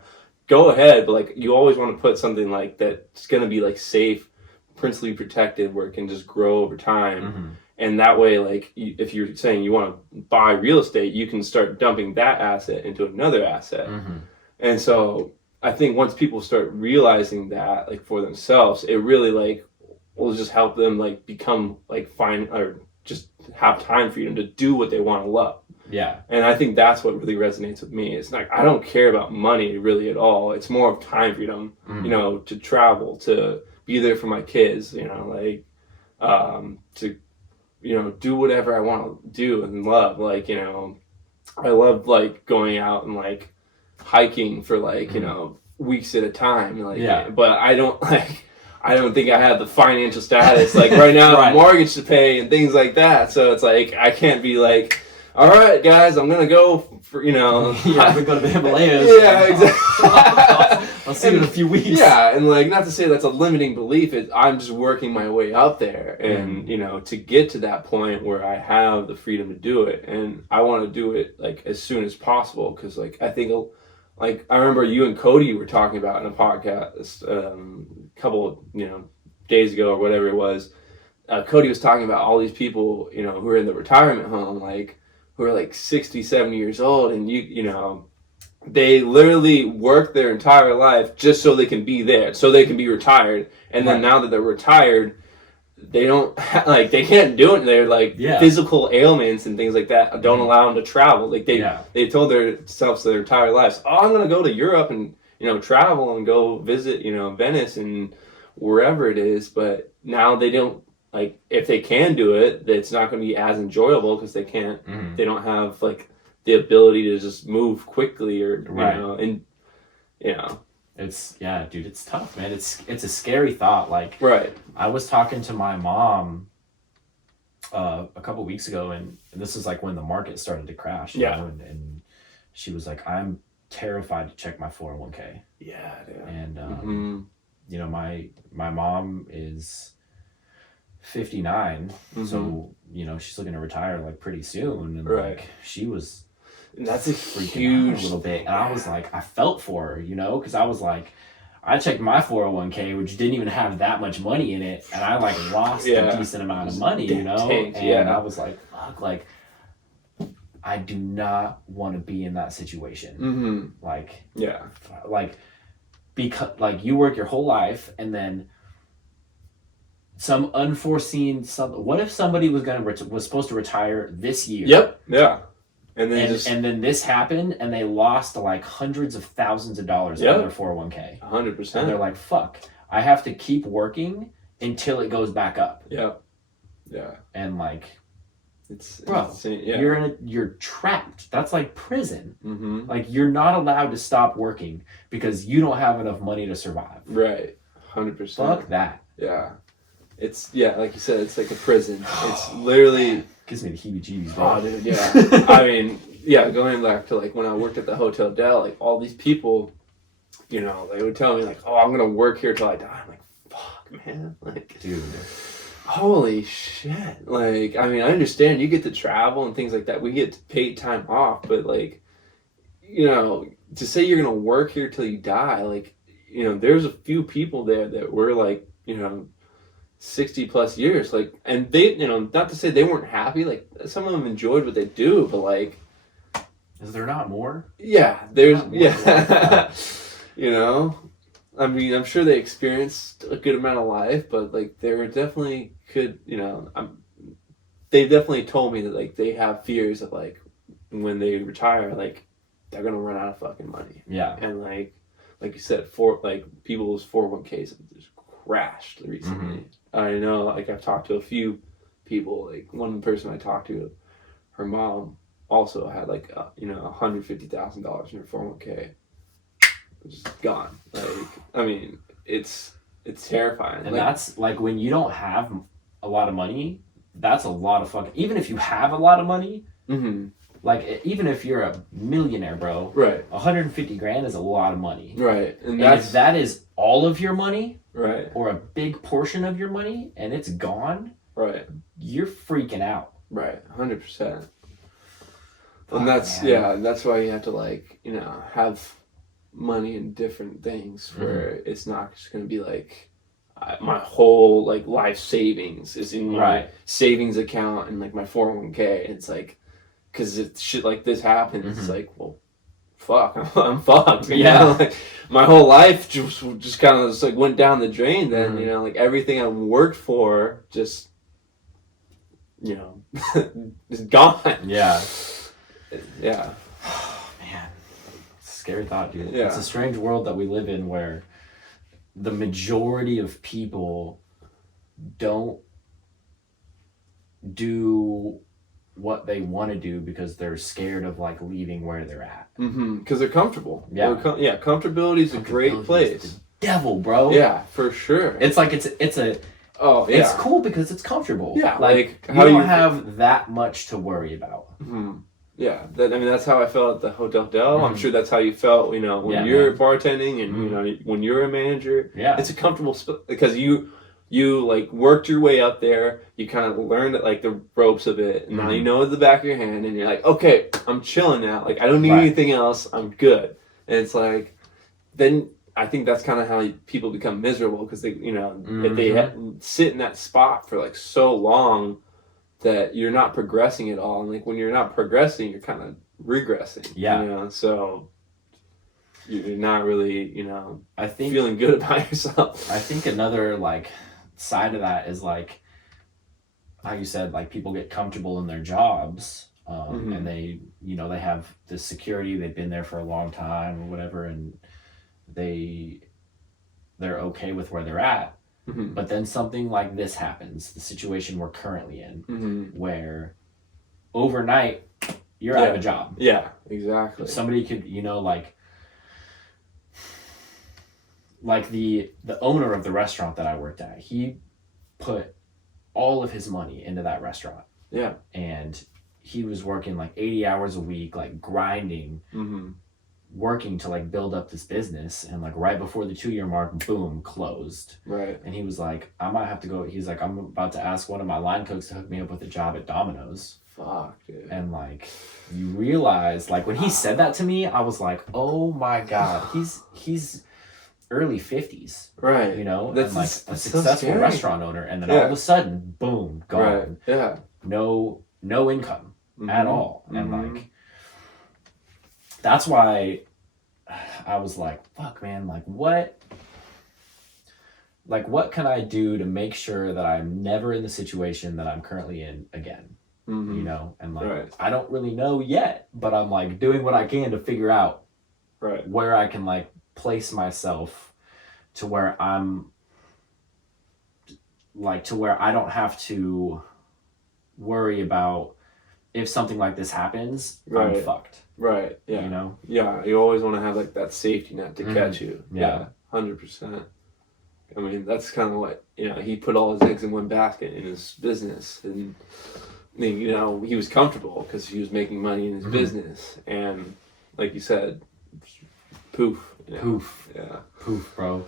Go ahead, but like you always want to put something like that's going to be like safe, principally protected, where it can just grow over time. And that way, like if you're saying you want to buy real estate, you can start dumping that asset into another asset. And so I think once people start realizing that, like for themselves, it really like will just help them like become like fine, or just have time freedom to do what they want to love. Yeah. And I think that's what really resonates with me. It's like, I don't care about money really at all. It's more of time freedom, you know, to travel, to be there for my kids, you know, like, to do whatever I want to do and love. Like, I love like going out and like hiking for like, weeks at a time. Like, but I don't think I have the financial status. Like right now, I have a mortgage to pay and things like that. So it's like, I can't be like, all right, guys, I'm going to go for, we're going to the Himalayas. Yeah, exactly. I'll see you in a few weeks. Yeah, and like, not to say that's a limiting belief. I'm just working my way out there, and to get to that point where I have the freedom to do it, and I want to do it like as soon as possible, because like I think, like I remember you and Cody were talking about in a podcast a couple days ago or whatever it was. Cody was talking about all these people who are in the retirement home, like who are like 60, 70 years old, and they literally work their entire life just so they can be there, so they can be retired. And then now that they're retired, they don't they can't do it. They're like physical ailments and things like that don't allow them to travel. Like they told themselves their entire lives, oh, I'm going to go to Europe and travel and go visit Venice and wherever it is. But now they don't, like, if they can do it, it's not going to be as enjoyable because they can't. They don't have like the ability to just move quickly or it's dude, it's tough, man. It's a scary thought. Like, I was talking to my mom a couple weeks ago, and this is like when the market started to crash, you know, and she was like, I'm terrified to check my 401k. Yeah, dude. And my mom is 59, so she's looking to retire like pretty soon, and like she was, and that's a freaking out a little bit, and I was like, I felt for her, because I was like, I checked my 401k, which didn't even have that much money in it, and I like lost a decent amount of money, and I was like, fuck, like I do not want to be in that situation. Like because like you work your whole life, and then some unforeseen what if somebody was supposed to retire this year? And then this happened, and they lost like hundreds of thousands of dollars out of their 401k. 100%. And they're like, fuck, I have to keep working until it goes back up. Yeah. And like, it's insane. You're trapped. That's like prison. Like, you're not allowed to stop working because you don't have enough money to survive. Right. 100%. Fuck that. Yeah. It's, like you said, it's like a prison. It's literally... Gives me the heebie-jeebies, bro. Oh, dude, yeah. I mean, going back to, like, when I worked at the Hotel Del, like, all these people, they would tell me, like, oh, I'm going to work here till I die. I'm like, fuck, man. Like, dude. Holy shit. Like, I mean, I understand you get to travel and things like that. We get paid time off, but, like, to say you're going to work here till you die, like, there's a few people there that were, like, 60 plus years, like, and they, not to say they weren't happy, like, some of them enjoyed what they do, but like, is there not more? Yeah, there's, I mean, I'm sure they experienced a good amount of life, but like, there definitely could, they definitely told me that like, they have fears of like, when they retire, like, they're gonna run out of fucking money. Yeah. And like you said, people's 401ks have just crashed recently. I know, like, I've talked to a few people, like, one person I talked to, her mom also had, like, $150,000 in her 401k. Just gone. Like, I mean, it's terrifying. And that's, like, when you don't have a lot of money, that's a lot of fucking... Even if you have a lot of money, like, even if you're a millionaire, bro, 150 grand is a lot of money. Right. And if that is all of your money... Right. Or a big portion of your money, and it's gone. Right. You're freaking out. Right. 100%. And that's why you have to, like, have money in different things where it's not just going to be like my whole like life savings is in my savings account and like my 401k. It's like, because if shit like this happens, it's like, well, fuck, I'm fucked. Like, my whole life just kind of like went down the drain. Then like everything I worked for just is gone. Yeah. Oh, man, it's a scary thought, dude. Yeah. It's a strange world that we live in where the majority of people don't do what they want to do because they're scared of like leaving where they're at. Because they're comfortable. Yeah. Comfortability is a great place. Devil, bro. Yeah, for sure. It's like it's a oh yeah. It's cool because it's comfortable. Yeah, like how you don't have that much to worry about. Yeah, that's how I felt at the Hotel Del. I'm sure that's how you felt, when you're bartending and when you're a manager. Yeah, it's a comfortable because you like worked your way up there. You kind of learned like the ropes of it, and now you know at the back of your hand, and you're like, okay, I'm chilling now. Like I don't need anything else. I'm good. And it's like, then I think that's kind of how people become miserable because they, if they sit in that spot for like so long that you're not progressing at all, and like when you're not progressing, you're kind of regressing. Yeah. So you're not really, I think feeling good about yourself. I think another like side of that is like how you said, like people get comfortable in their jobs, and they, they have this security. They've been there for a long time or whatever, and they're okay with where they're at. But then something like this happens, the situation we're currently in, where overnight you're out of a job. Yeah, exactly. If somebody could, like the owner of the restaurant that I worked at, he put all of his money into that restaurant. Yeah. And he was working like 80 hours a week, like grinding, working to like build up this business, and like right before the 2-year mark, boom, closed. Right. And he was like, I might have to go. He's like, I'm about to ask one of my line cooks to hook me up with a job at Domino's. Fuck, dude. And like you realize, like when he said that to me, I was like, oh my god, he's early 50s, right? That's and like a successful restaurant owner, and then all of a sudden, boom, gone. Right. Yeah. No income at all, and like that's why I was like, fuck, man, like what can I do to make sure that I'm never in the situation that I'm currently in again? And like I don't really know yet, but I'm like doing what I can to figure out where I can like place myself to where I'm like to where I don't have to worry about if something like this happens, I'm fucked. Right. Yeah. Yeah. You always want to have like that safety net to catch you. Yeah. 100%. I mean, that's kind of what, he put all his eggs in one basket in his business, and he was comfortable because he was making money in his business, and like you said, poof. Poof. Yeah. Poof, bro.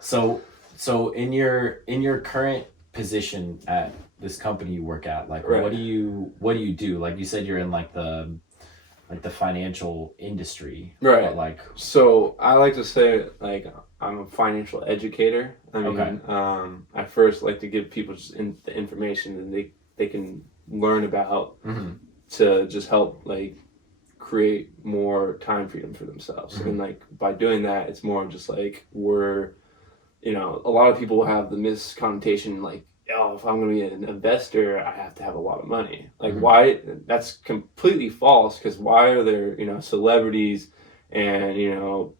So in your current position at this company you work at, like what do you do? Like you said, you're in like the financial industry, right? But like, so I like to say like I'm a financial educator. I mean, I first like to give people just the information that they can learn about to just help like create more time freedom for themselves. And like by doing that, it's more just like a lot of people have the misconnotation like, oh, if I'm going to be an investor, I have to have a lot of money. Like why? That's completely false, because why are there celebrities and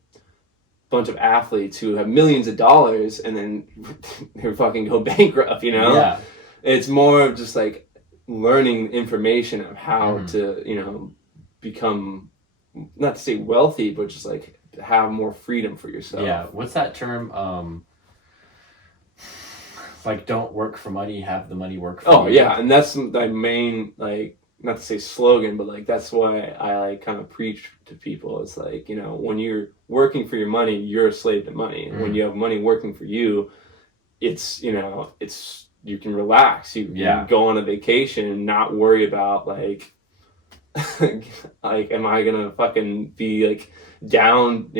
bunch of athletes who have millions of dollars and then they fucking go bankrupt? Yeah. It's more of just like learning information of how to become, not to say wealthy, but just like have more freedom for yourself. Yeah. What's that term? Like, don't work for money, have the money work for you. Oh yeah, and that's my main, like, not to say slogan, but like that's why I like kind of preach to people. It's like, when you're working for your money, you're a slave to money. And when you have money working for you, it's you can relax. You can go on a vacation and not worry about like like, am I gonna fucking be like down,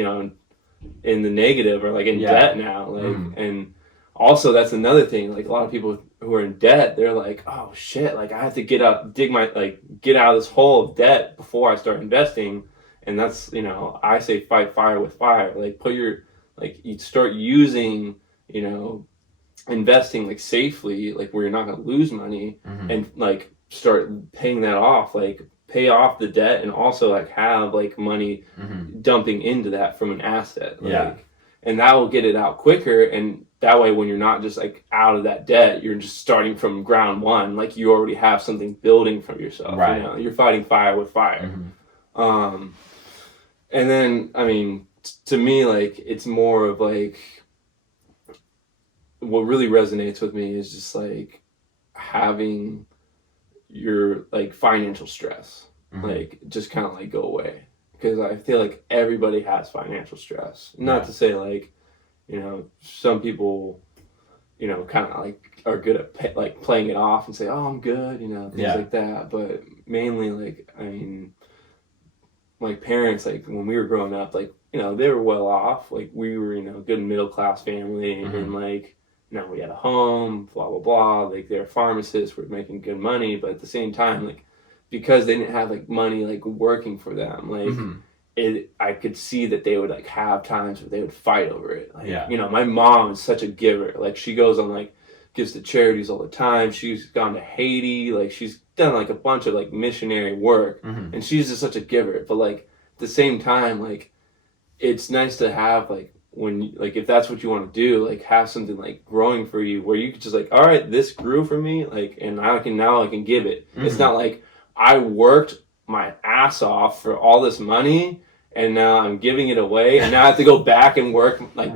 in the negative or like in debt now? Like, and also that's another thing. Like a lot of people who are in debt, they're like, oh shit, like I have to get out of this hole of debt before I start investing. And that's, I say fight fire with fire. Like you start using, investing like safely, like where you're not gonna lose money, and like start paying that off, like pay off the debt, and also like have like money dumping into that from an asset. Like, and that will get it out quicker. And that way, when you're not just like out of that debt, you're just starting from ground one. Like you already have something building from yourself. Right. You know, you're fighting fire with fire. And then, I mean, to me, like, it's more of like, what really resonates with me is just like having your like financial stress, like just kind of like go away. Because I feel like everybody has financial stress. Not to say like, you know, some people, you know, kind of like are good at like playing it off and say, oh, I'm good, you know, things like that. But mainly, like, I mean, my parents, like when we were growing up, like, you know, they were well off. Like we were, you know, good middle class family, and like, you know, we had a home, blah blah blah. Like they're pharmacists, we're making good money, but at the same time, like, because they didn't have like money like working for them, like. I could see that they would like have times where they would fight over it. Like, you know, my mom is such a giver. Like she goes on like gives to charities all the time. She's gone to Haiti. Like she's done like a bunch of like missionary work, and she's just such a giver. But like at the same time, like it's nice to have like when like if that's what you want to do, like have something like growing for you where you could just like, all right, this grew for me, like, and I can give it. It's not like I worked my ass off for all this money and now I'm giving it away, and now I have to go back and work. Like,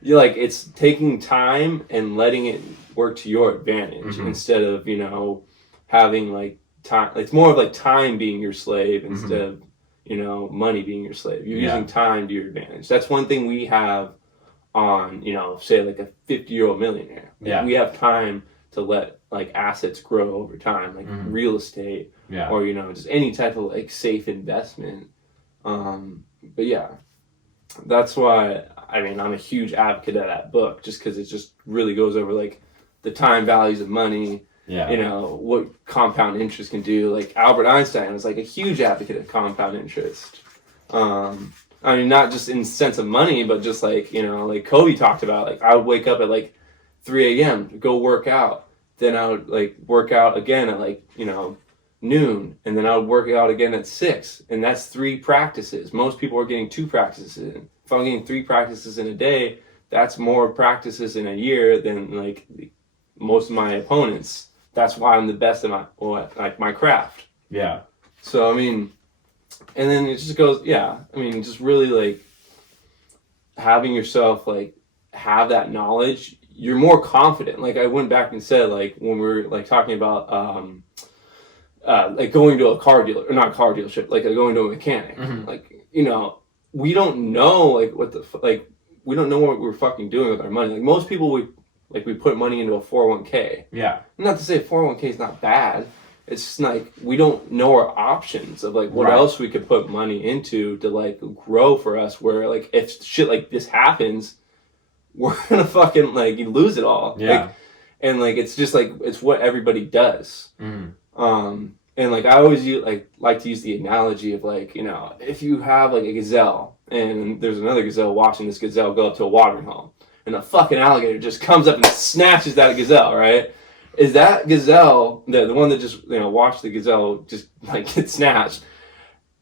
you like it's taking time and letting it work to your advantage instead of, you know, having like time. It's more of like time being your slave instead of, you know, money being your slave. You're using time to your advantage. That's one thing we have on, you know, say like a 50-year-old millionaire. Like, we have time to let like assets grow over time, like real estate, or, you know, just any type of like safe investment. But yeah, that's why, I mean, I'm a huge advocate of that book, just because it just really goes over like the time values of money, you know, what compound interest can do. Like Albert Einstein was like a huge advocate of compound interest. I mean, not just in sense of money, but just like, you know, like Kobe talked about, like I would wake up at like 3 a.m. to go work out. Then I would like work out again at like, you know, noon, and then I would work out again at 6, and that's 3 practices. Most people are getting 2 practices in. If I'm getting 3 practices in a day, that's more practices in a year than like most of my opponents. That's why I'm the best at my craft. Yeah. So I mean, and then it just goes, I mean, just really like having yourself like have that knowledge, you're more confident. Like I went back and said, like when we were like talking about like going to a car dealer, or not car dealership, like going to a mechanic. Like, you know, we don't know like what the we don't know what we're fucking doing with our money. Like most people, we put money into a 401k. Not to say 401k is not bad. It's just like we don't know our options of like what else we could put money into to like grow for us. Where like if shit like this happens, we're gonna fucking like lose it all. Like, and like it's just like it's what everybody does. And like I always like to use the analogy of like, you know, if you have like a gazelle and there's another gazelle watching this gazelle go up to a watering hole, and a fucking alligator just comes up and snatches that gazelle, right? Is that gazelle, the one that just, you know, watched the gazelle just like get snatched,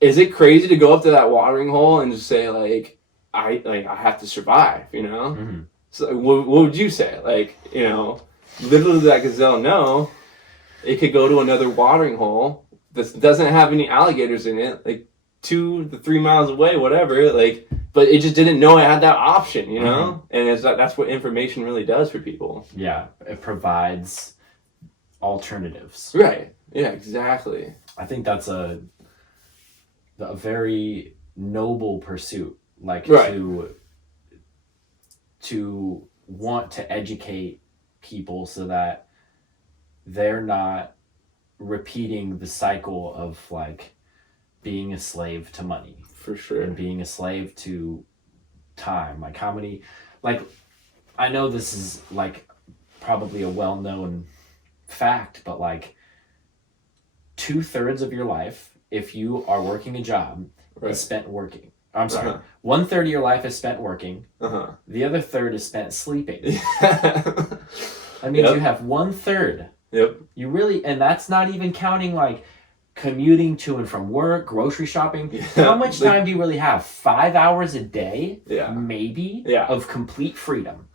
is it crazy to go up to that watering hole and just say like I have to survive, you know? So what would you say? Like, you know, little did that gazelle know it could go to another watering hole that doesn't have any alligators in it, like 2 to 3 miles away, whatever. Like, but it just didn't know it had that option, you know. And that's what information really does for people. Yeah, it provides alternatives. Right. Yeah. Exactly. I think that's a very noble pursuit, like to want to educate people so that they're not repeating the cycle of like being a slave to money. For sure. And being a slave to time. Like how many, like, I know this is like probably a well-known fact, but like 2/3 of your life, if you are working a job, is spent working. I'm sorry. 1/3 of your life is spent working. The other third is spent sleeping. That means you have 1/3. You really, and that's not even counting like commuting to and from work, grocery shopping. How much time do you really have? 5 hours a day? Maybe? Of complete freedom.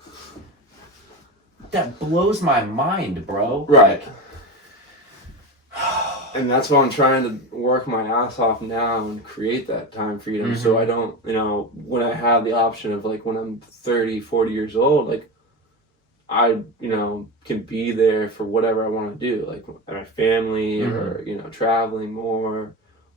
that blows my mind, bro. Right. Like, and that's why I'm trying to work my ass off now and create that time freedom. So I don't, when I have the option of like when I'm 30, 40 years old, like I, can be there for whatever I want to do, like my family or, traveling more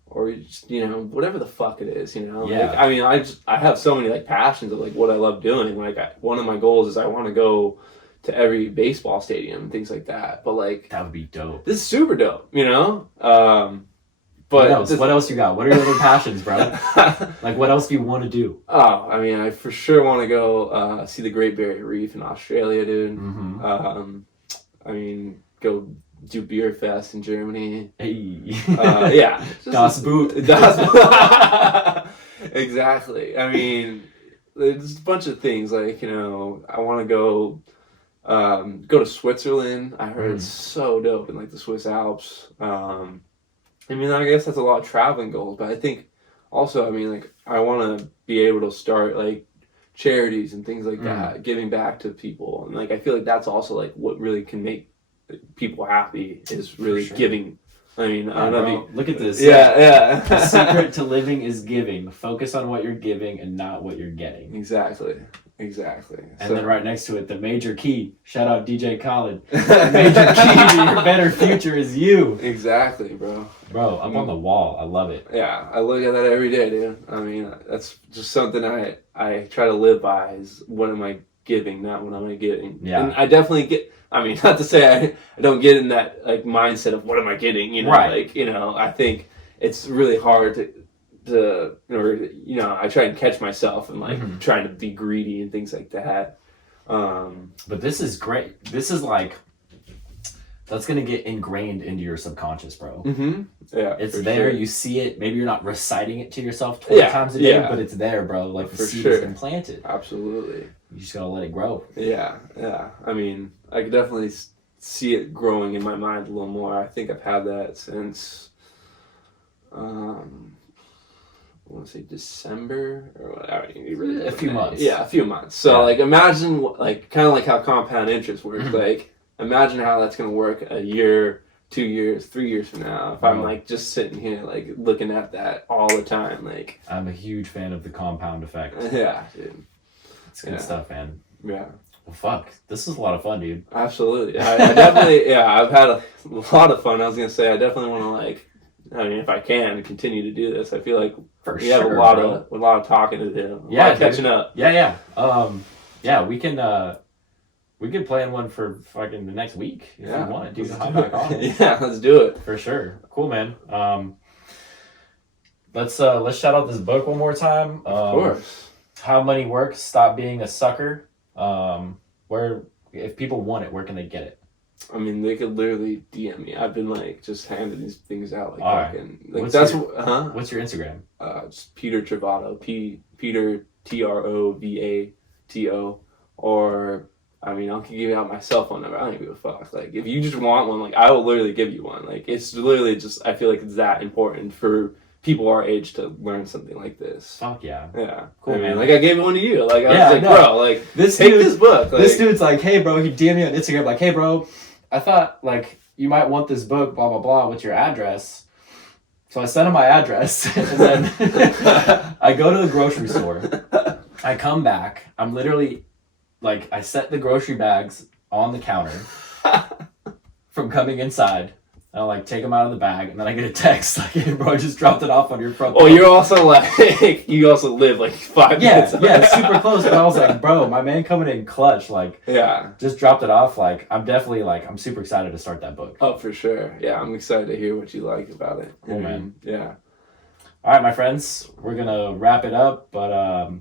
or just, whatever the fuck it is, Yeah. Like, I mean, I have so many like passions of like what I love doing. Like one of my goals is I want to go to every baseball stadium and things like that. But like that would be dope. This is super dope, But what else you got? What are your other passions, bro? Like, what else do you want to do? Oh, I mean, I for sure want to go see the Great Barrier Reef in Australia, dude. I mean, go do Beer Fest in Germany. Hey. Yeah. Das Boot. Exactly. I mean, there's a bunch of things. Like, I want to go to Switzerland. I heard it's so dope in like the Swiss Alps. I mean, I guess that's a lot of traveling goals, but I think also, I mean, like, I want to be able to start like charities and things like that, giving back to people, and like I feel like that's also like what really can make people happy is really giving. I mean, look at this. Yeah. The secret to living is giving. Focus on what you're giving and not what you're getting. Exactly. And then right next to it, the major key. Shout out DJ Khaled. The major key to your better future is you. Exactly, bro. Bro, up on the wall. I love it. Yeah, I look at that every day, dude. I mean, that's just something I try to live by is what am I giving, not what am I getting. Yeah. And I definitely get, I mean, not to say I don't get in that like mindset of what am I getting, Right. Like, I think it's really hard to I try and catch myself and like trying to be greedy and things like that. But this is great. This is like, that's going to get ingrained into your subconscious, bro. Yeah. It's there. Sure. You see it. Maybe you're not reciting it to yourself 20 times a day, but it's there, bro. Like the seed has been planted. Absolutely. You just got to let it grow. Yeah. I mean, I could definitely see it growing in my mind a little more. I think I've had that since, I want to say December or what? I mean, really a few months. Yeah, a few months. So like, imagine like kind of like how compound interest works. Like, imagine how that's gonna work a year, 2 years, 3 years from now. If I'm like just sitting here like looking at that all the time, like I'm a huge fan of the compound effect. Yeah, dude. It's good stuff, man. Yeah. Well, fuck. This is a lot of fun, dude. Absolutely. I definitely. I've had a lot of fun. I was gonna say I definitely want to like. I mean, if I can continue to do this, I feel like we have a lot of talking to do. A lot of catching up. Yeah. We can plan one for fucking the next week if you want, dude. Hop back on. Yeah, let's do it for sure. Cool, man. Let's shout out this book one more time. Of course. How Money Works. Stop Being a Sucker. Where if people want it, where can they get it? I mean, they could literally DM me. I've been like just handing these things out like fucking. Like what's your Instagram? It's Peter Trovato. Peter Trovato. Or I mean, I'll give you out my cell phone number. I don't give a fuck. Like if you just want one, like I will literally give you one. Like it's literally just I feel like it's that important for people our age to learn something like this. Fuck yeah. Yeah. Cool, I mean, man. like I gave one to you. Like I was like, bro, like this book. Like, this dude's like, hey bro, he DM me on Instagram like, hey bro, I thought like you might want this book, blah blah blah, what's your address? So I sent him my address and then I go to the grocery store. I come back. I'm literally like I set the grocery bags on the counter from coming inside. I'll like take them out of the bag, and then I get a text like, "Hey, bro, I just dropped it off on your front." Oh, you're also like, you also live like 5 minutes. Yeah, super close. But I was like, "Bro, my man coming in clutch." Like, just dropped it off. Like, I'm definitely like, I'm super excited to start that book. Oh, for sure. Yeah, I'm excited to hear what you like about it. Cool, man. Yeah. All right, my friends, we're gonna wrap it up, but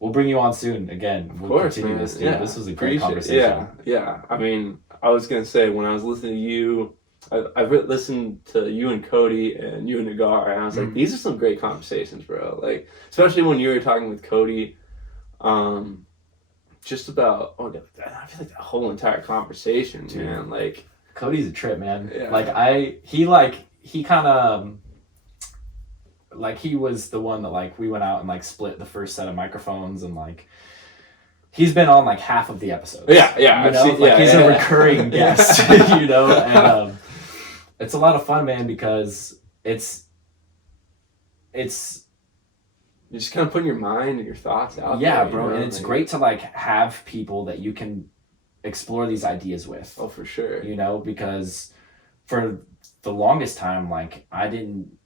we'll bring you on soon again. We'll continue this, dude. Yeah. This was a great conversation. Yeah. I mean, I was gonna say when I was listening to you. I've listened to you and Cody and you and Nagar, and I was like, these are some great conversations, bro. Like, especially when you were talking with Cody, just about, I feel like that whole entire conversation, dude. Man. Like, Cody's a trip, man. Yeah. Like, he kind of, like, he was the one that, like, we went out and, like, split the first set of microphones, and, like, he's been on like half of the episodes. Yeah, you know, seen, like he's a recurring guest, you know, and it's a lot of fun, man, because it's you're just kind of putting your mind and your thoughts out there. Yeah, bro, you know? and it's great to like have people that you can explore these ideas with. Oh, for sure. You know, because for the longest time, like I didn't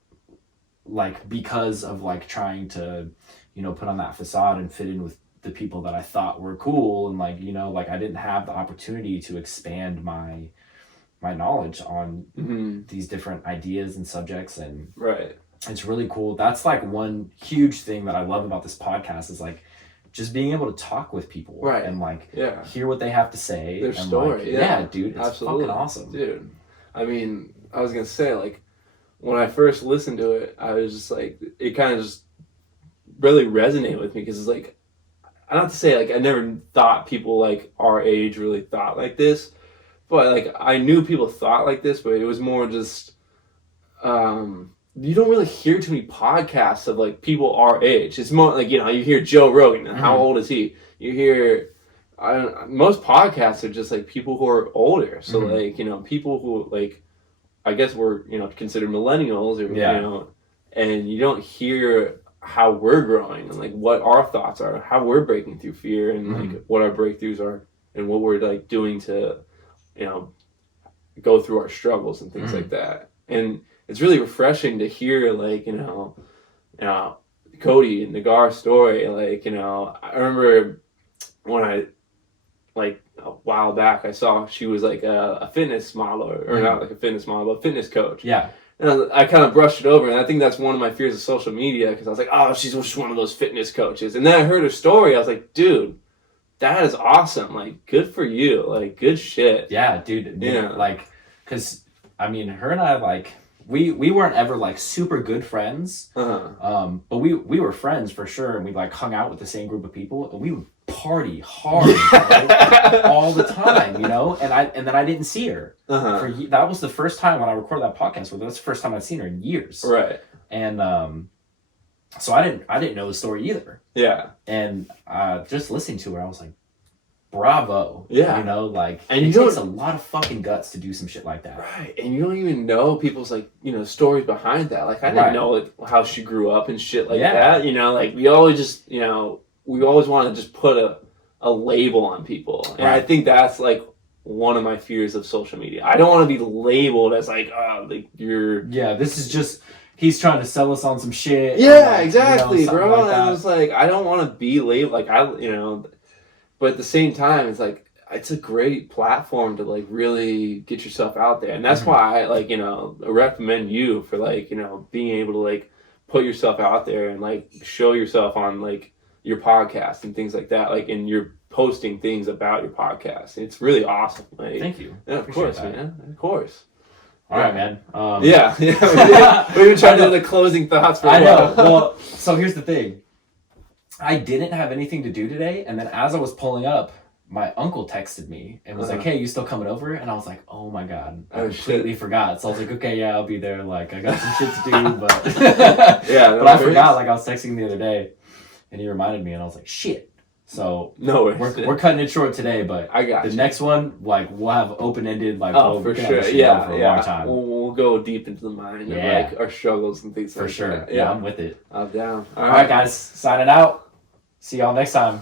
like, because of like trying to, you know, put on that facade and fit in with the people that I thought were cool, and like, you know, like I didn't have the opportunity to expand my knowledge on these different ideas and subjects. And right, it's really cool. That's like one huge thing that I love about this podcast is like just being able to talk with people, right, and like yeah, hear what they have to say, their and story. Like, yeah, dude, it's absolutely fucking awesome, dude. I mean, I was gonna say, like, when I first listened to it, I was just like, it kind of just really resonated with me, because it's like, I don't have to say, like, I never thought people like our age really thought like this, but like I knew people thought like this, but it was more just you don't really hear too many podcasts of like people our age. It's more like, you know, you hear Joe Rogan, and how old is he? You hear most podcasts are just like people who are older, so like, you know, people who like, I guess we're, you know, considered millennials, or you know, and you don't hear how we're growing and like what our thoughts are, how we're breaking through fear, and like what our breakthroughs are, and what we're like doing to, you know, go through our struggles and things like that. And it's really refreshing to hear, like, you know, Cody and Nagar's story. Like, you know, I remember when I, like, a while back, I saw she was like a fitness model, or not like a fitness model, but a fitness coach. Yeah. And I kind of brushed it over, and I think that's one of my fears of social media, because I was like, oh, she's just one of those fitness coaches. And then I heard her story, I was like, dude, that is awesome. Like, good for you. Like, good shit. Yeah, dude. Yeah. Like, because, I mean, her and I, like, we weren't ever, like, super good friends. But we were friends for sure, and we, like, hung out with the same group of people, and we would party hard, right? All the time, you know? And then I didn't see her. That was the first time when I recorded that podcast with her. That's the first time I'd seen her in years. Right. And so I didn't know the story either. Yeah. And just listening to her, I was like, bravo. Yeah. You know, like, and it takes a lot of fucking guts to do some shit like that. Right. And you don't even know people's, like, you know, stories behind that. Like, I didn't know, like, how she grew up and shit like that. You know, like, we always just, you know, we always want to just put a label on people. And I think that's, like, one of my fears of social media. I don't want to be labeled as, like, like, you're... Yeah, this is just... He's trying to sell us on some shit. Yeah, like, exactly, you know, bro. Like, and I was like, I don't want to be labeled. Like, you know... But at the same time, it's like, it's a great platform to, like, really get yourself out there. And that's why I, like, you know, recommend you for, like, you know, being able to, like, put yourself out there and, like, show yourself on, like, your podcast and things like that. Like, and you're posting things about your podcast. It's really awesome. Like, thank you. Yeah, of course, that. Man. Of course. All right, man. Yeah. We've been trying to do the closing thoughts for a while. I know. Well, so here's the thing. I didn't have anything to do today, and then as I was pulling up, my uncle texted me and was like, hey, you still coming over? And I was like, oh my god, I completely forgot. So I was like, okay, yeah, I'll be there. Like, I got some shit to do, but but I forgot. Like, I was texting him the other day, and he reminded me, and I was like, shit. So we're cutting it short today, but the next one, like, we'll have open-ended, like, for sure, for a long time. We'll go deep into the mind of, like, our struggles and things like that. For sure. Yeah, I'm with it. I'm down. All right, guys, signing out. See y'all next time.